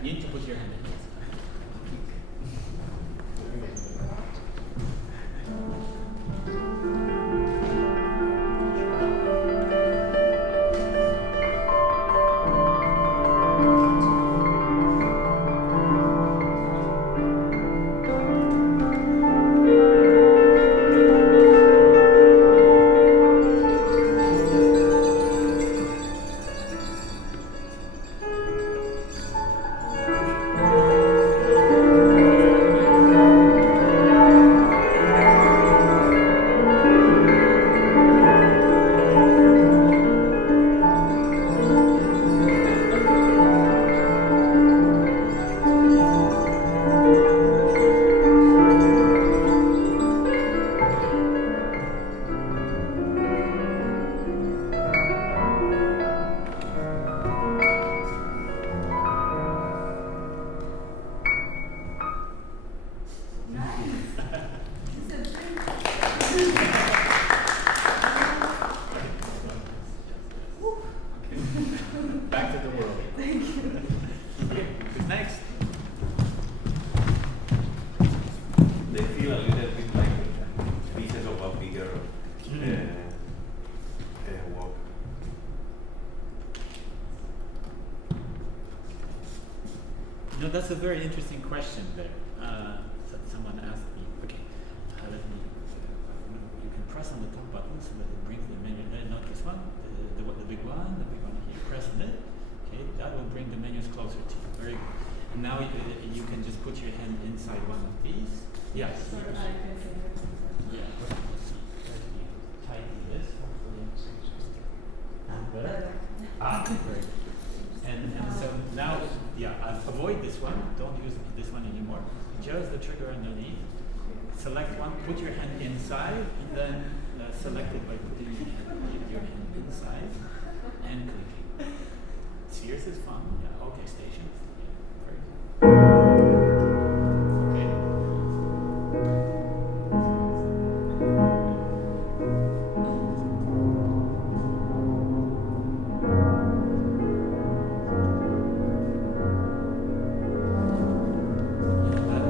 You need to put your hand in. That's a very interesting question there. Someone asked me, okay, you can press on the top button so that it brings the menu, not this one, the big one here, press on it, okay, that will bring the menus closer to you, very good. And now you can just put your hand inside one of these. Yes. Yeah. Tighten this, hopefully. Better? Very good. And so now, avoid this one. Don't use this one anymore. Just the trigger underneath. select one, put your hand inside, and then select it by putting your hand inside and clicking. Spheres is fun. Yeah. Okay. Stations. Yeah. Great. Okay.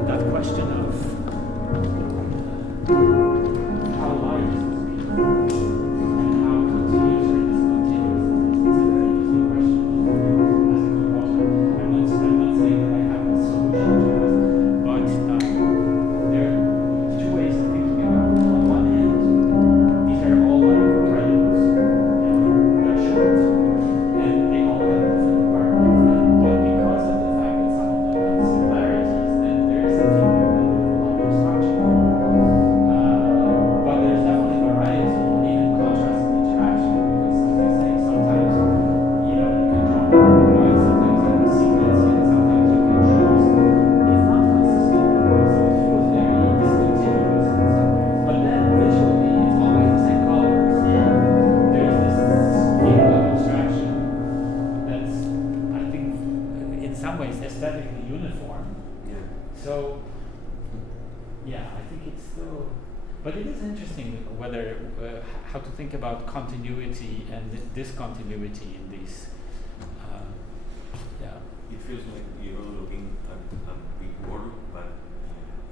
That question of how light is and how continuous or discontinuous is a very interesting question. As a composer, I'm not saying that I have a solution to this, but there are two ways of thinking about it. On one hand, these are all like preludes, they're short, and they all have different requirements. But because of the fact that some of them have similarities, then there is a thing like your structure. But there's definitely variety and even contrast and interaction because, as I say, sometimes you can draw lines, sometimes you have sequence, and sometimes you can choose. It's not consistent because it feels very discontinuous in some way. But then visually, it's always the same colors. There's this feeling of abstraction that's, I think, in some ways aesthetically uniform. Yeah. So, yeah, I think it's still, but it is interesting whether how to think about continuity and discontinuity in these. Yeah. It feels like you're looking at a big world, but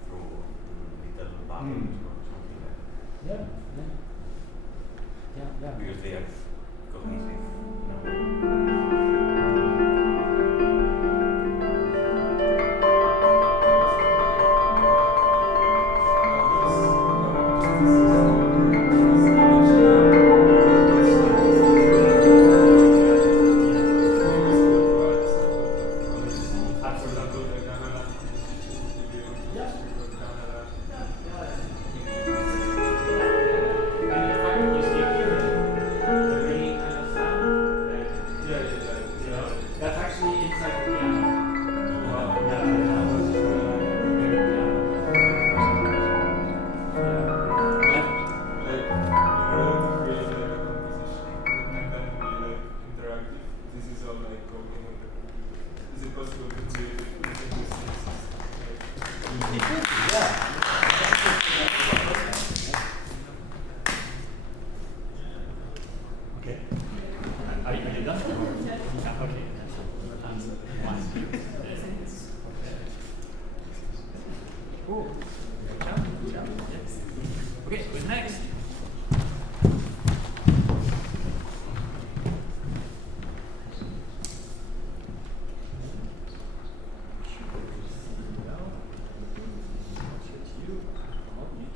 through little buttons or something like that. Yeah. Yeah. Because they are cohesive. That's actually inside the piano. Okay. Are you done? Yeah, okay. Cool. Good job. Yes. Okay, who's next?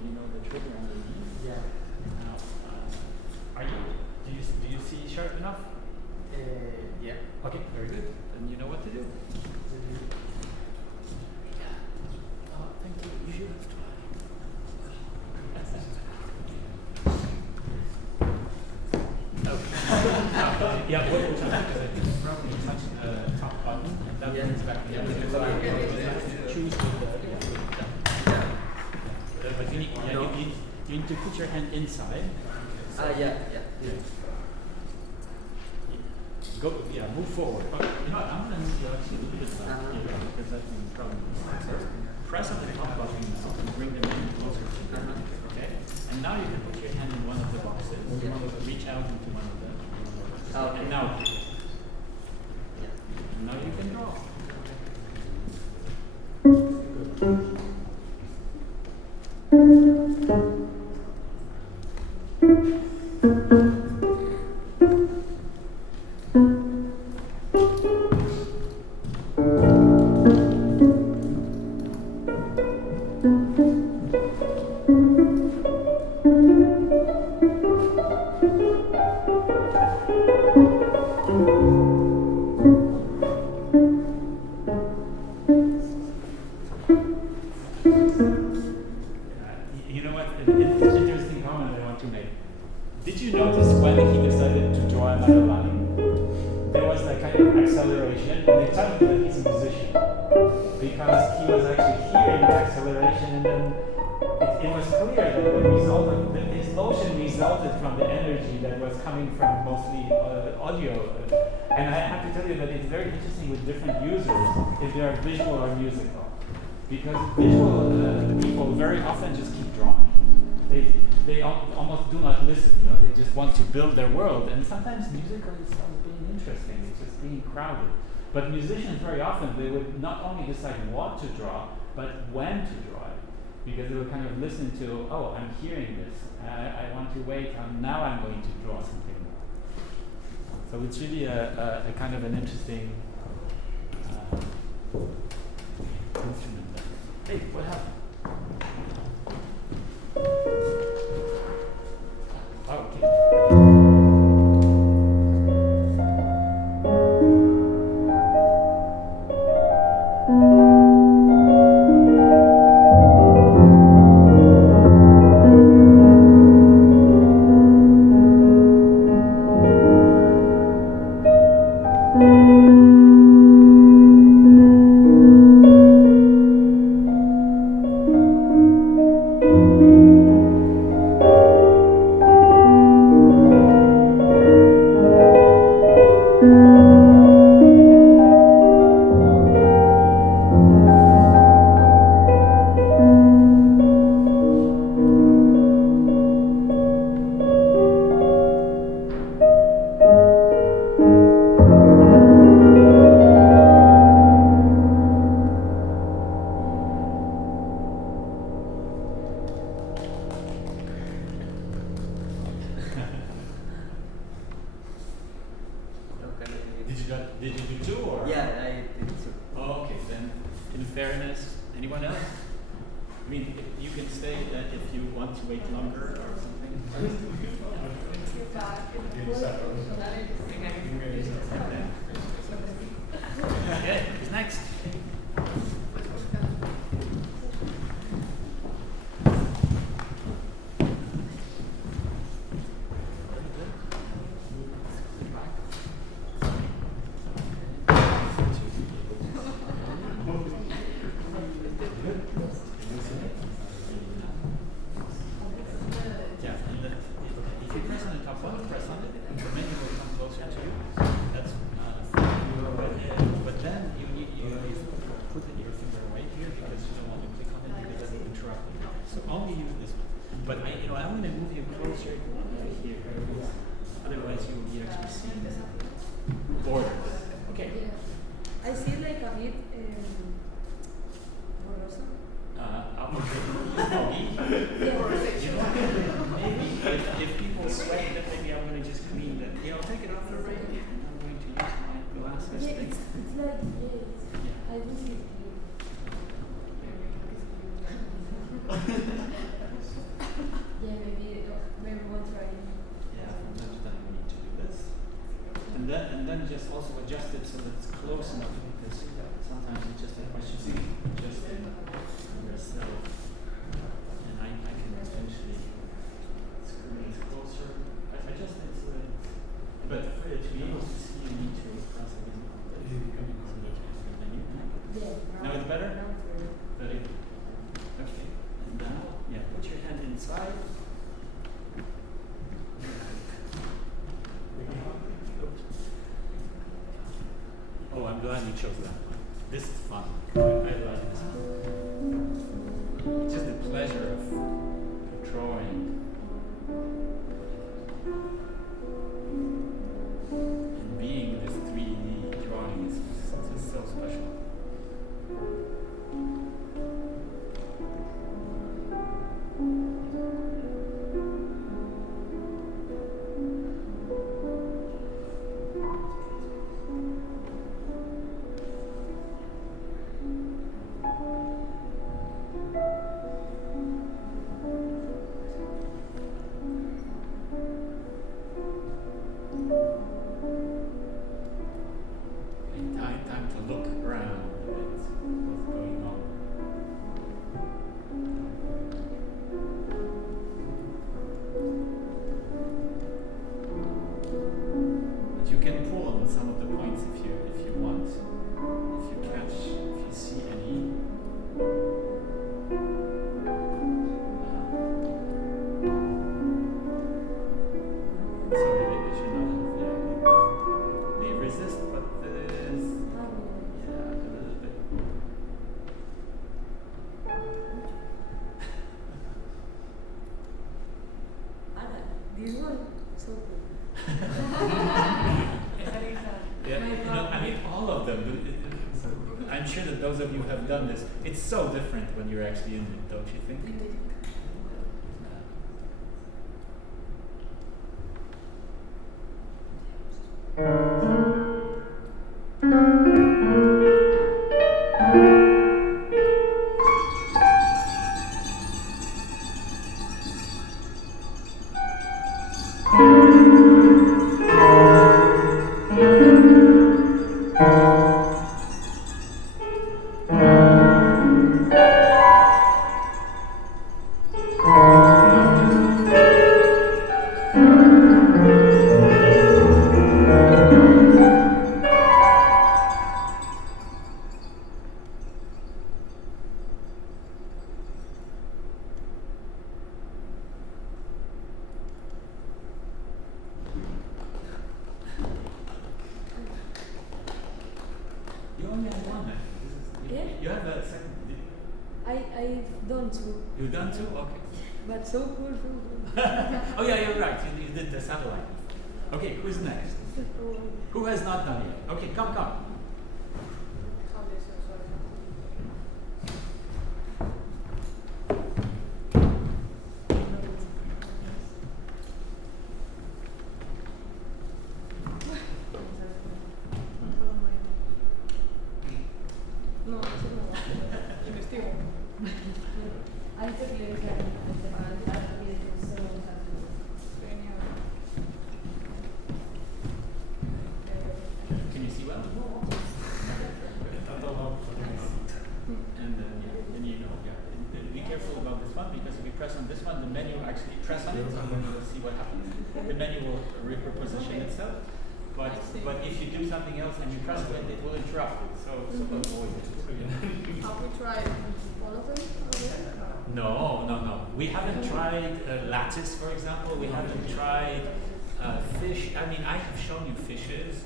You know the trigger underneath? Yeah. Now, do you see sharp enough? Yeah. Okay, very good. Then you know what to do. Oh, thank you. You should have tried. Yeah, what we'll try because I think probably touch the top button and that brings back the other. Choose but you need to put your hand inside. Yeah. Go, move forward. But you know what, I'm going to move you actually a little bit back here because I think probably press on the top button now and bring them in closer to you. Okay? And now you can put your hand in one of the boxes. You want to reach out into one of them. Okay. And now you can draw. You know what? An interesting comment I want to make. Did you notice when he decided to draw another line? There was that kind of acceleration, and they tell me that he's a musician because he was actually hearing the acceleration and then it was clear that the result of that this motion resulted from the energy that was coming from mostly audio. And I have to tell you that it's very interesting with different users if they are visual or musical. Because visual people very often just keep drawing. They almost do not listen, you know, they just want to build their world. And sometimes musical is being interesting, it's just being crowded. But musicians very often, they would not only decide what to draw, but when to draw it. Because they would kind of listen to, oh, I'm hearing this, I want to wait, now I'm going to draw something more. So it's really a kind of an interesting instrument. Hey, what happened? Oh, okay. Did you do two or? Yeah, I did two. Oh, okay, then in fairness, anyone else? I mean, you can stay if you want to wait longer or something. Okay, who's next? I see like a bit borroso. Maybe if people sweat, then maybe I'm going to just clean that. You know, take it off the radio. I'm going to use my glasses. Yeah, it's like, yeah, I will see it here. Yeah, maybe we'll try. Yeah, from time to time we need to do this. And then just also adjust it so that it's close enough, because sometimes it's just a question of adjusting yourself. And I can eventually screw it closer. I just need to, but for it to be able to see, you need to press again on the menu. Yeah. Now it's better? Very good. Okay. And now, yeah, put your hand inside. Oh, I'm glad you chose that one. This is fun. I love this one. It's just the pleasure of drawing and being in this 3D drawing is just so special. Time to look around a bit. this one, so cool. Yeah, I mean, all of them. I'm sure that those of you who have done this, it's so different when you're actually in it, don't you think? You only have one, actually. Yeah? You have a second. I've done two, You've done two? Okay. but so cool, so cool. Oh yeah, you're right. You did the satellite. Okay, who's next? Who has not done yet? Okay, come. No, eso no. Investigo. Antes le dije Can you see well? And then you know, be careful about this one because if you press on this one, the menu actually press on it and then you'll see what happens. The menu will reposition itself. But if you do something else and you press it, it will interrupt it. So avoid it. Have we tried all of them already? No. We haven't tried lattice, for example. We haven't tried fish. I mean, I have shown you fishes.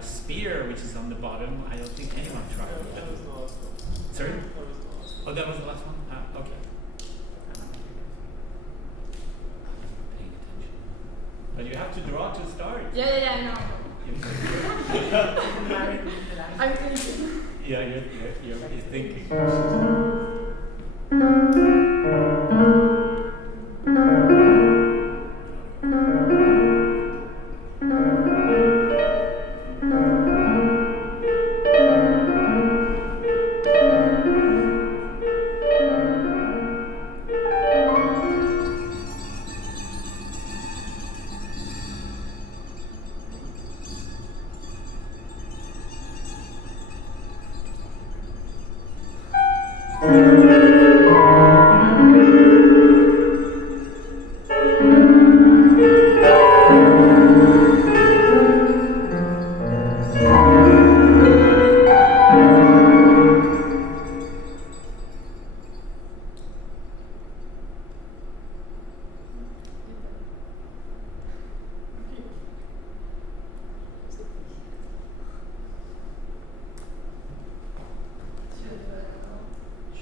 Spear, which is on the bottom. I don't think anyone tried it. That was the last one. Sorry? That was the last one. Oh, that was the last one? Okay. Paying attention. But you have to draw to start. Yeah, I know. I'm thinking. Yeah, you're thinking.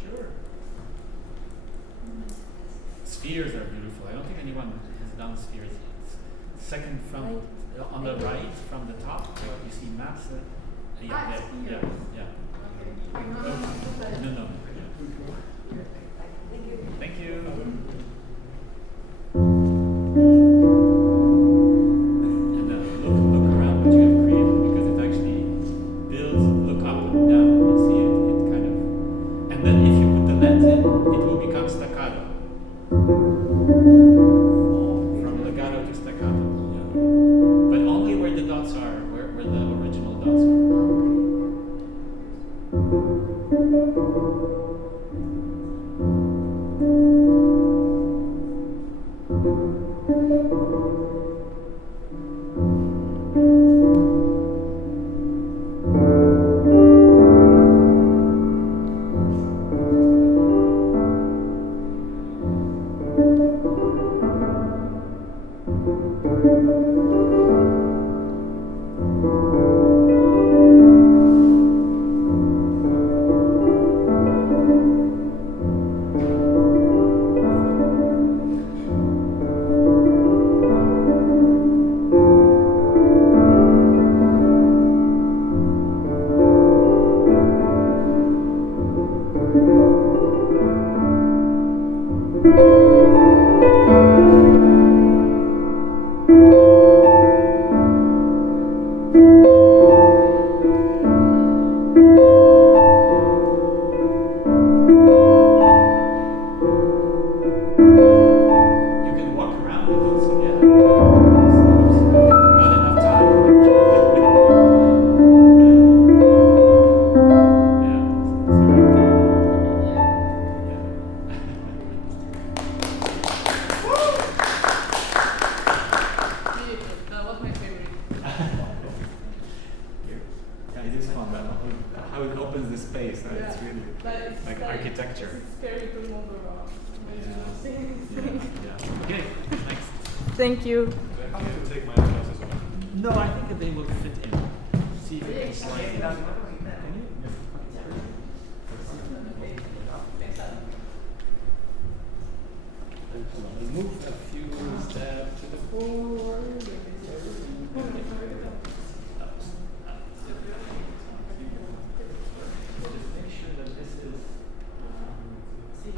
Sure. Spheres are beautiful. I don't think anyone has done spheres yet. Second from on the right from the top, you see maps. Yeah. No. Thank you. And look around what you have created because it actually builds. Look up and down. You see it kind of. And then if you put the lens in, it will become staccato. From legato to staccato. Yeah. But only where the dots are, where the original dots are. You can walk around it also, yeah. Not enough time. That was my favorite. Yeah, it is fun. How it opens the space. It's really But it's like architecture. It's scary to move around. Yeah. Okay, next. Thank you. Do I have to take my glasses off? No, I think that they will fit in. See if you can slide it. Move a few steps to the forward. Just make sure that this is. See,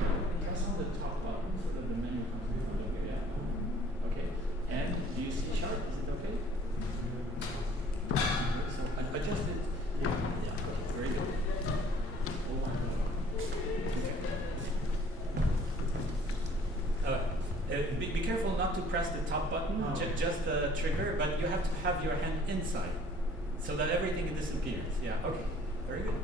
press on the top button so that the menu comes in front of you. Yeah. Okay. And do you see sharp? Is it okay? So adjust it. Yeah. Very good. Be careful not to press the top button, just the trigger, but you have to have your hand inside so that everything disappears. Yeah, okay. Very good.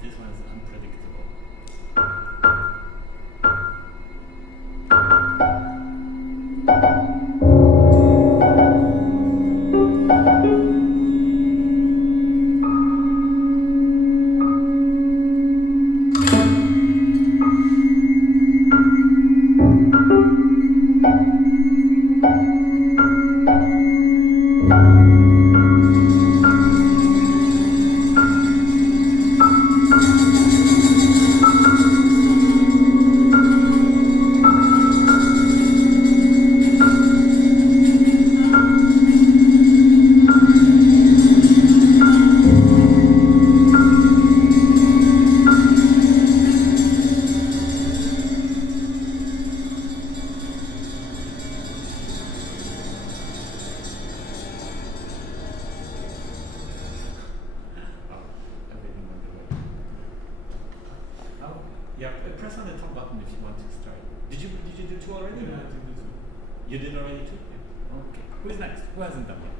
This one is unpredictable. Yeah, press on the top button if you want to start. Did you do two already? Yeah, I did the two. You did already two? Yeah. Okay. Who's next? Who hasn't done yet?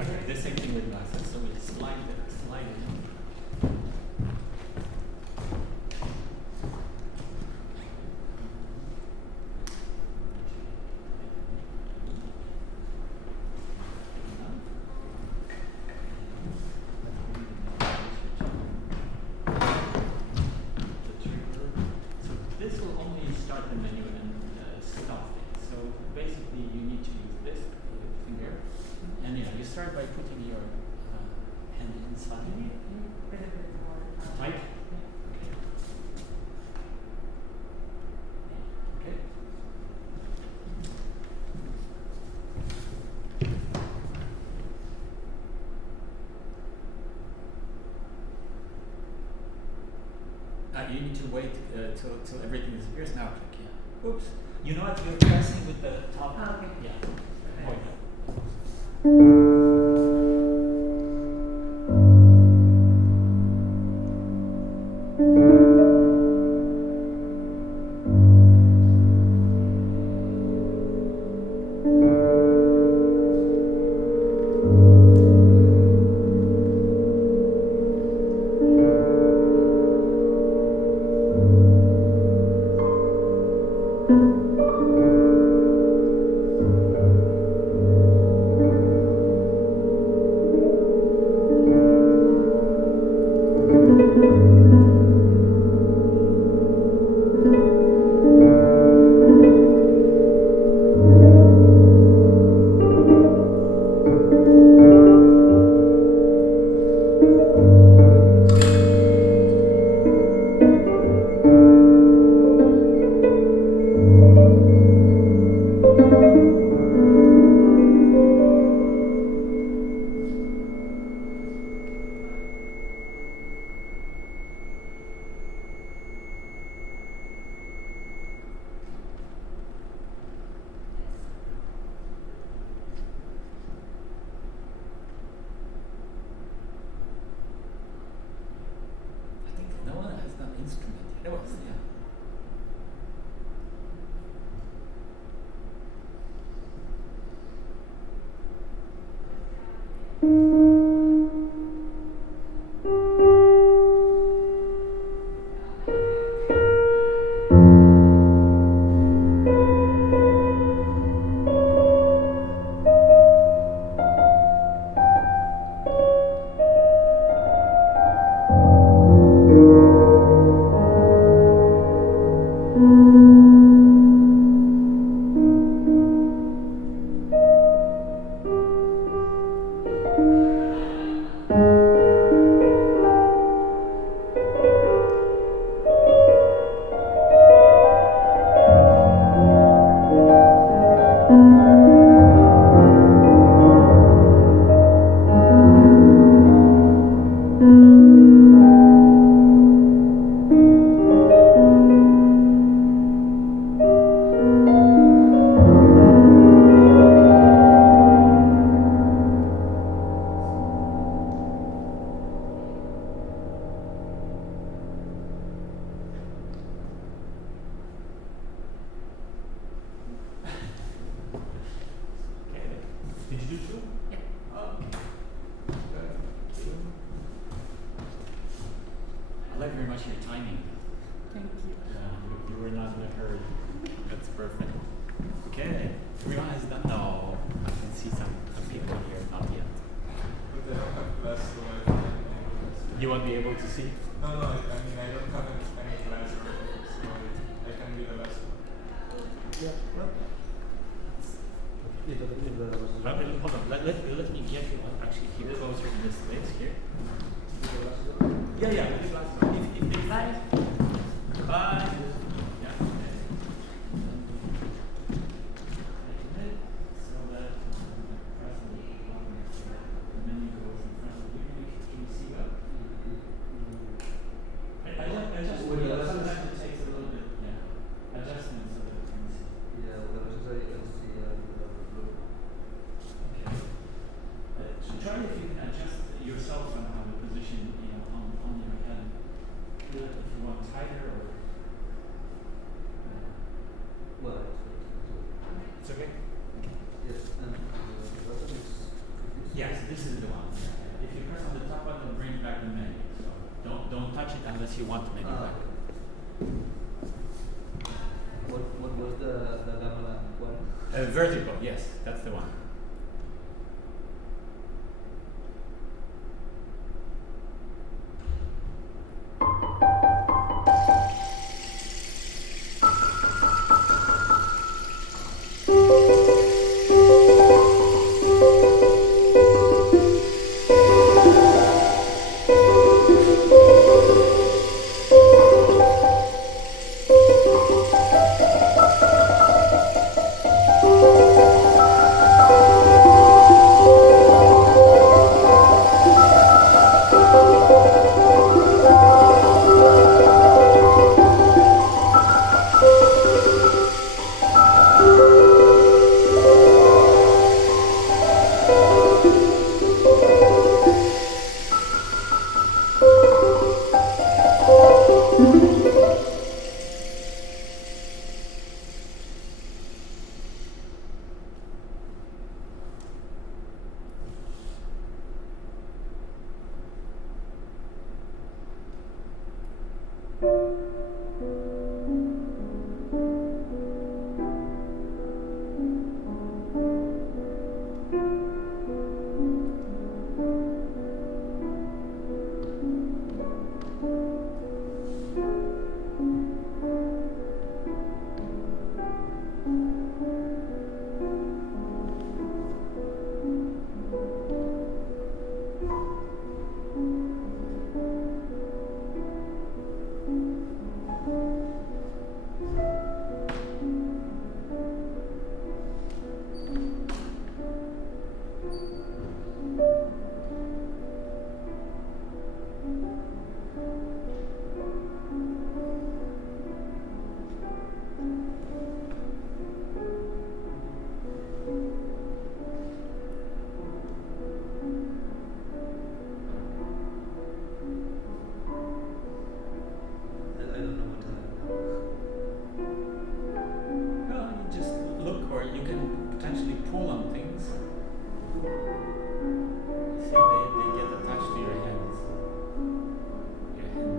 Okay, the same thing with glasses. So we slide it. This will only start the menu and stop it. So basically you need to use this finger. And yeah, you start by putting your hand inside. Tight? Okay. You need to wait till everything disappears. Now click, yeah. Oops. You know what? You're pressing with the top. Ah, okay. Yeah. Point. You won't be able to see? No, I mean, I don't have any class or anything, so I can be the last one. Yeah. Hold on. Let me get you one actually here closer to this place here. Yeah. Bye. Bye. Yeah. So that the menu goes in front of you. Can you see that? I just sometimes it takes a little bit, adjustment so that you can see. Yeah, well, I can see Okay. So try if you can adjust yourself somehow the position, on your head. If you want tighter or. well, It's okay. yes, and the button is. Yes, this is the one. If you press on the top button, bring back the menu. So don't touch it unless you want the menu back. What was the gamelan one? Vertical, yes, that's the one. you can potentially pull on things. See, they get attached to your hands. Your hand.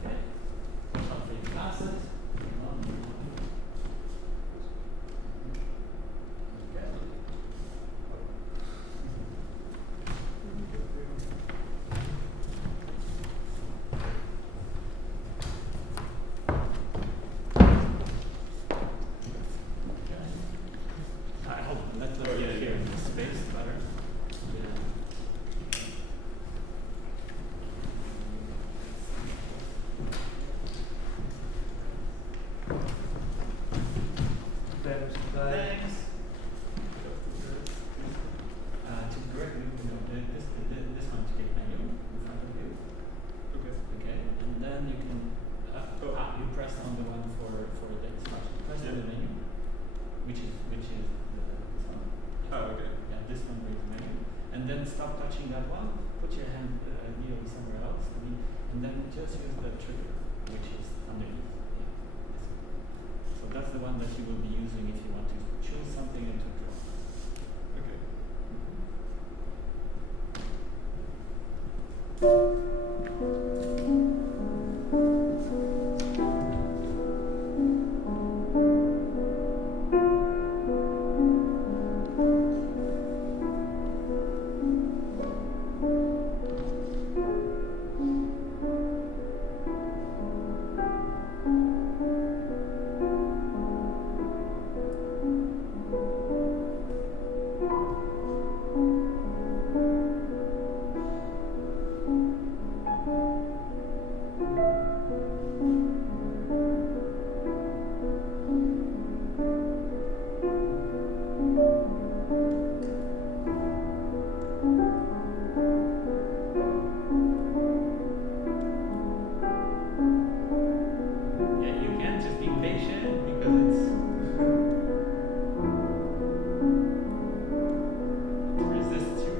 Okay. Something classes. Okay. Hold on, let's get here in this space better. Thanks. To correct you, this one to get menu in front of you. Okay, and then you can you press on the one for the instruction. Press on the menu, which is this one. Okay. Yeah, this one with the menu, and then stop touching that one. Put your hand ideally somewhere else. And then just use the trigger, which is underneath. Yeah, this one. So that's the one that you will be using if you want to choose something and to draw. Okay. Yeah, you can just be patient because it resists you.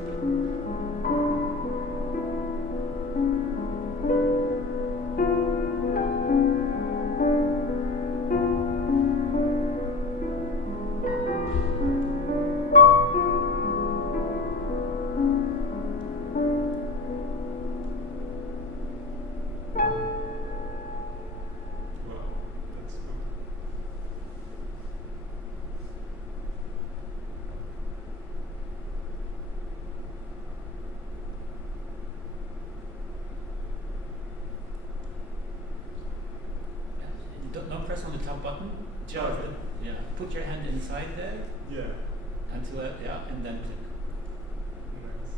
Wow, that's cool. Don't press on the top button. Just Okay. yeah. Put your hand inside there Yeah. until and then click. Nice.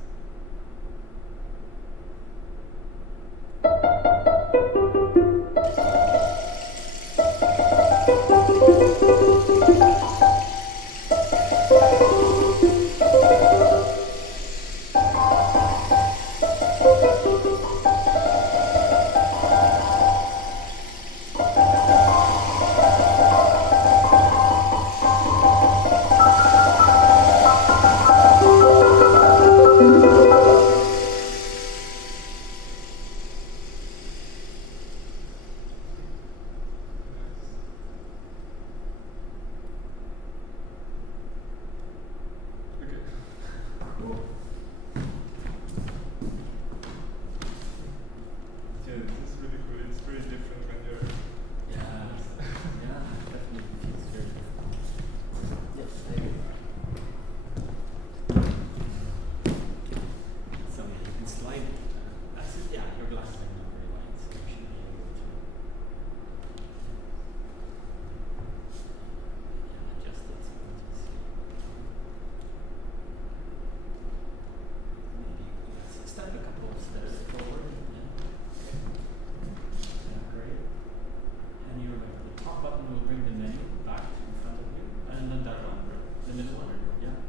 Okay. Cool. Yeah, this is really cool. It's very different when you're. Yeah. Yeah. Definitely feels very different. Yes. There you go. So yeah, you can slide it. Your glasses are not very light, so you should be able to. Adjust it so you can see. Maybe step a couple of steps forward. Yeah, great. And you remember the top button will bring the menu back in front of you, and then that one, the middle one, yeah.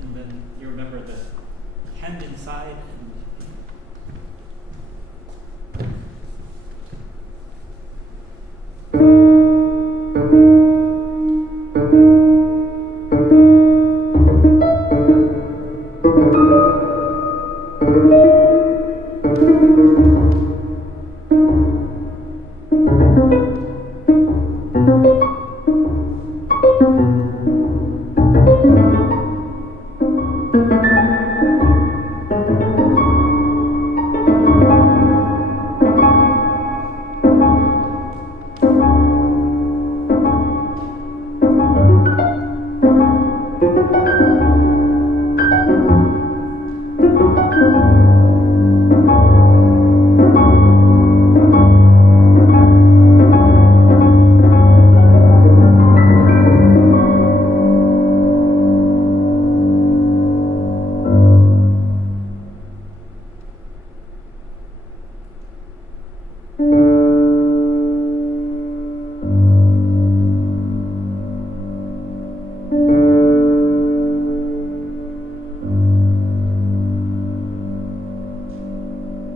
And then you remember the hand inside and.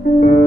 Okay.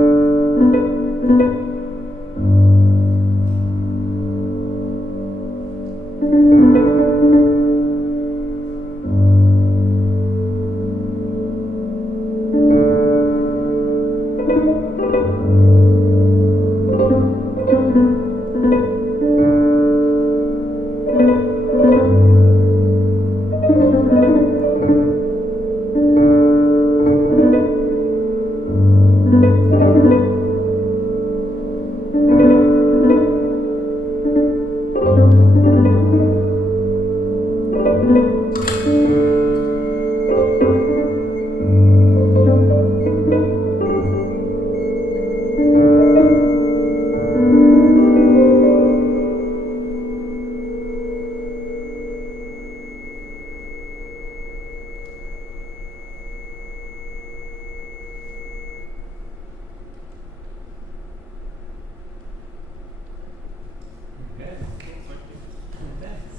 Thanks.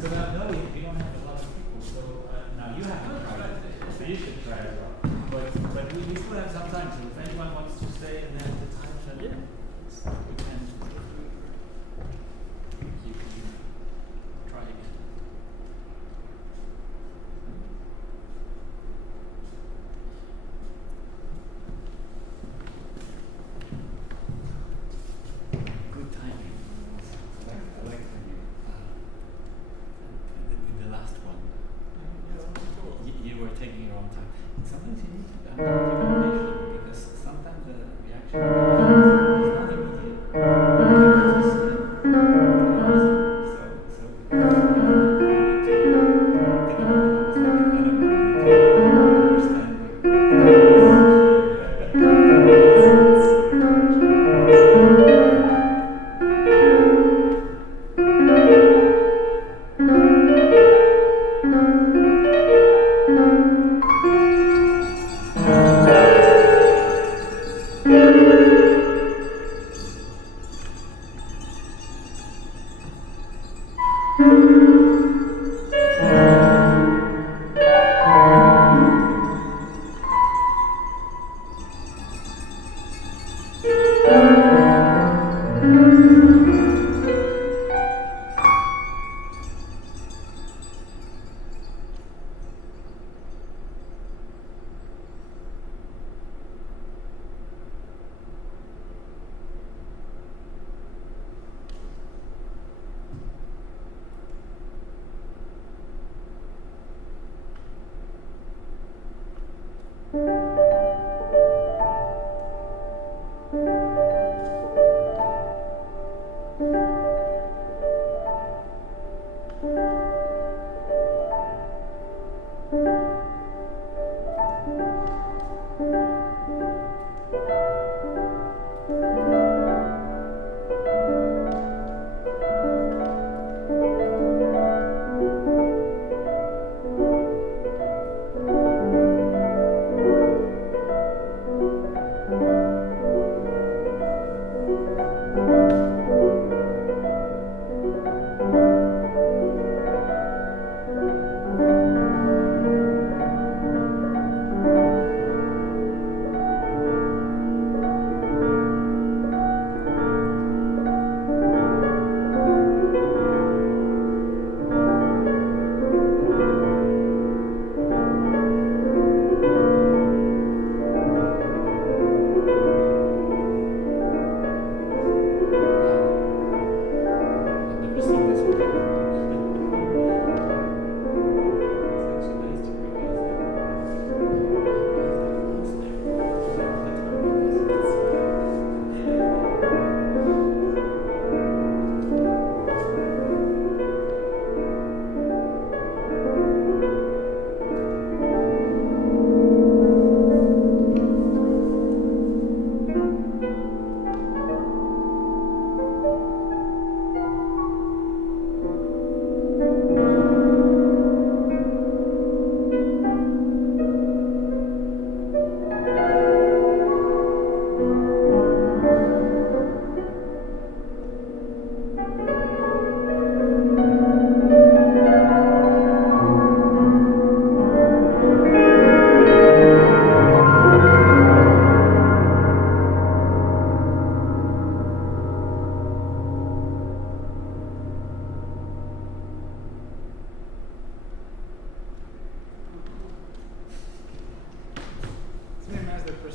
So now, no, we don't have a lot of people. So now you haven't tried it, so you should try it out. But we still have some time. So if anyone wants to stay and then the time, then we can. You can try again. Good timing. I like when you the last one. You were taking your own time. Sometimes you need to be patient because sometimes we actually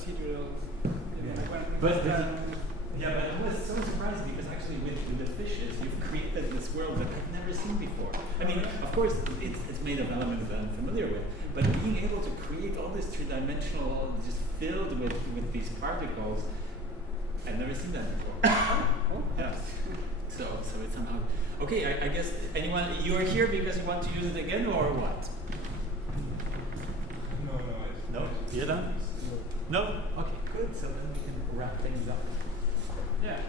procedural. But I was so surprised because actually with the fishes, you've created this world that I've never seen before. I mean, of course, it's made of elements that I'm familiar with, but being able to create all this three-dimensional, just filled with these particles, I've never seen that before. Yeah. So it's somehow okay. I guess anyone, you are here because you want to use it again or what? No. You're done? No. Okay. Good. So then we can wrap things up. Yeah.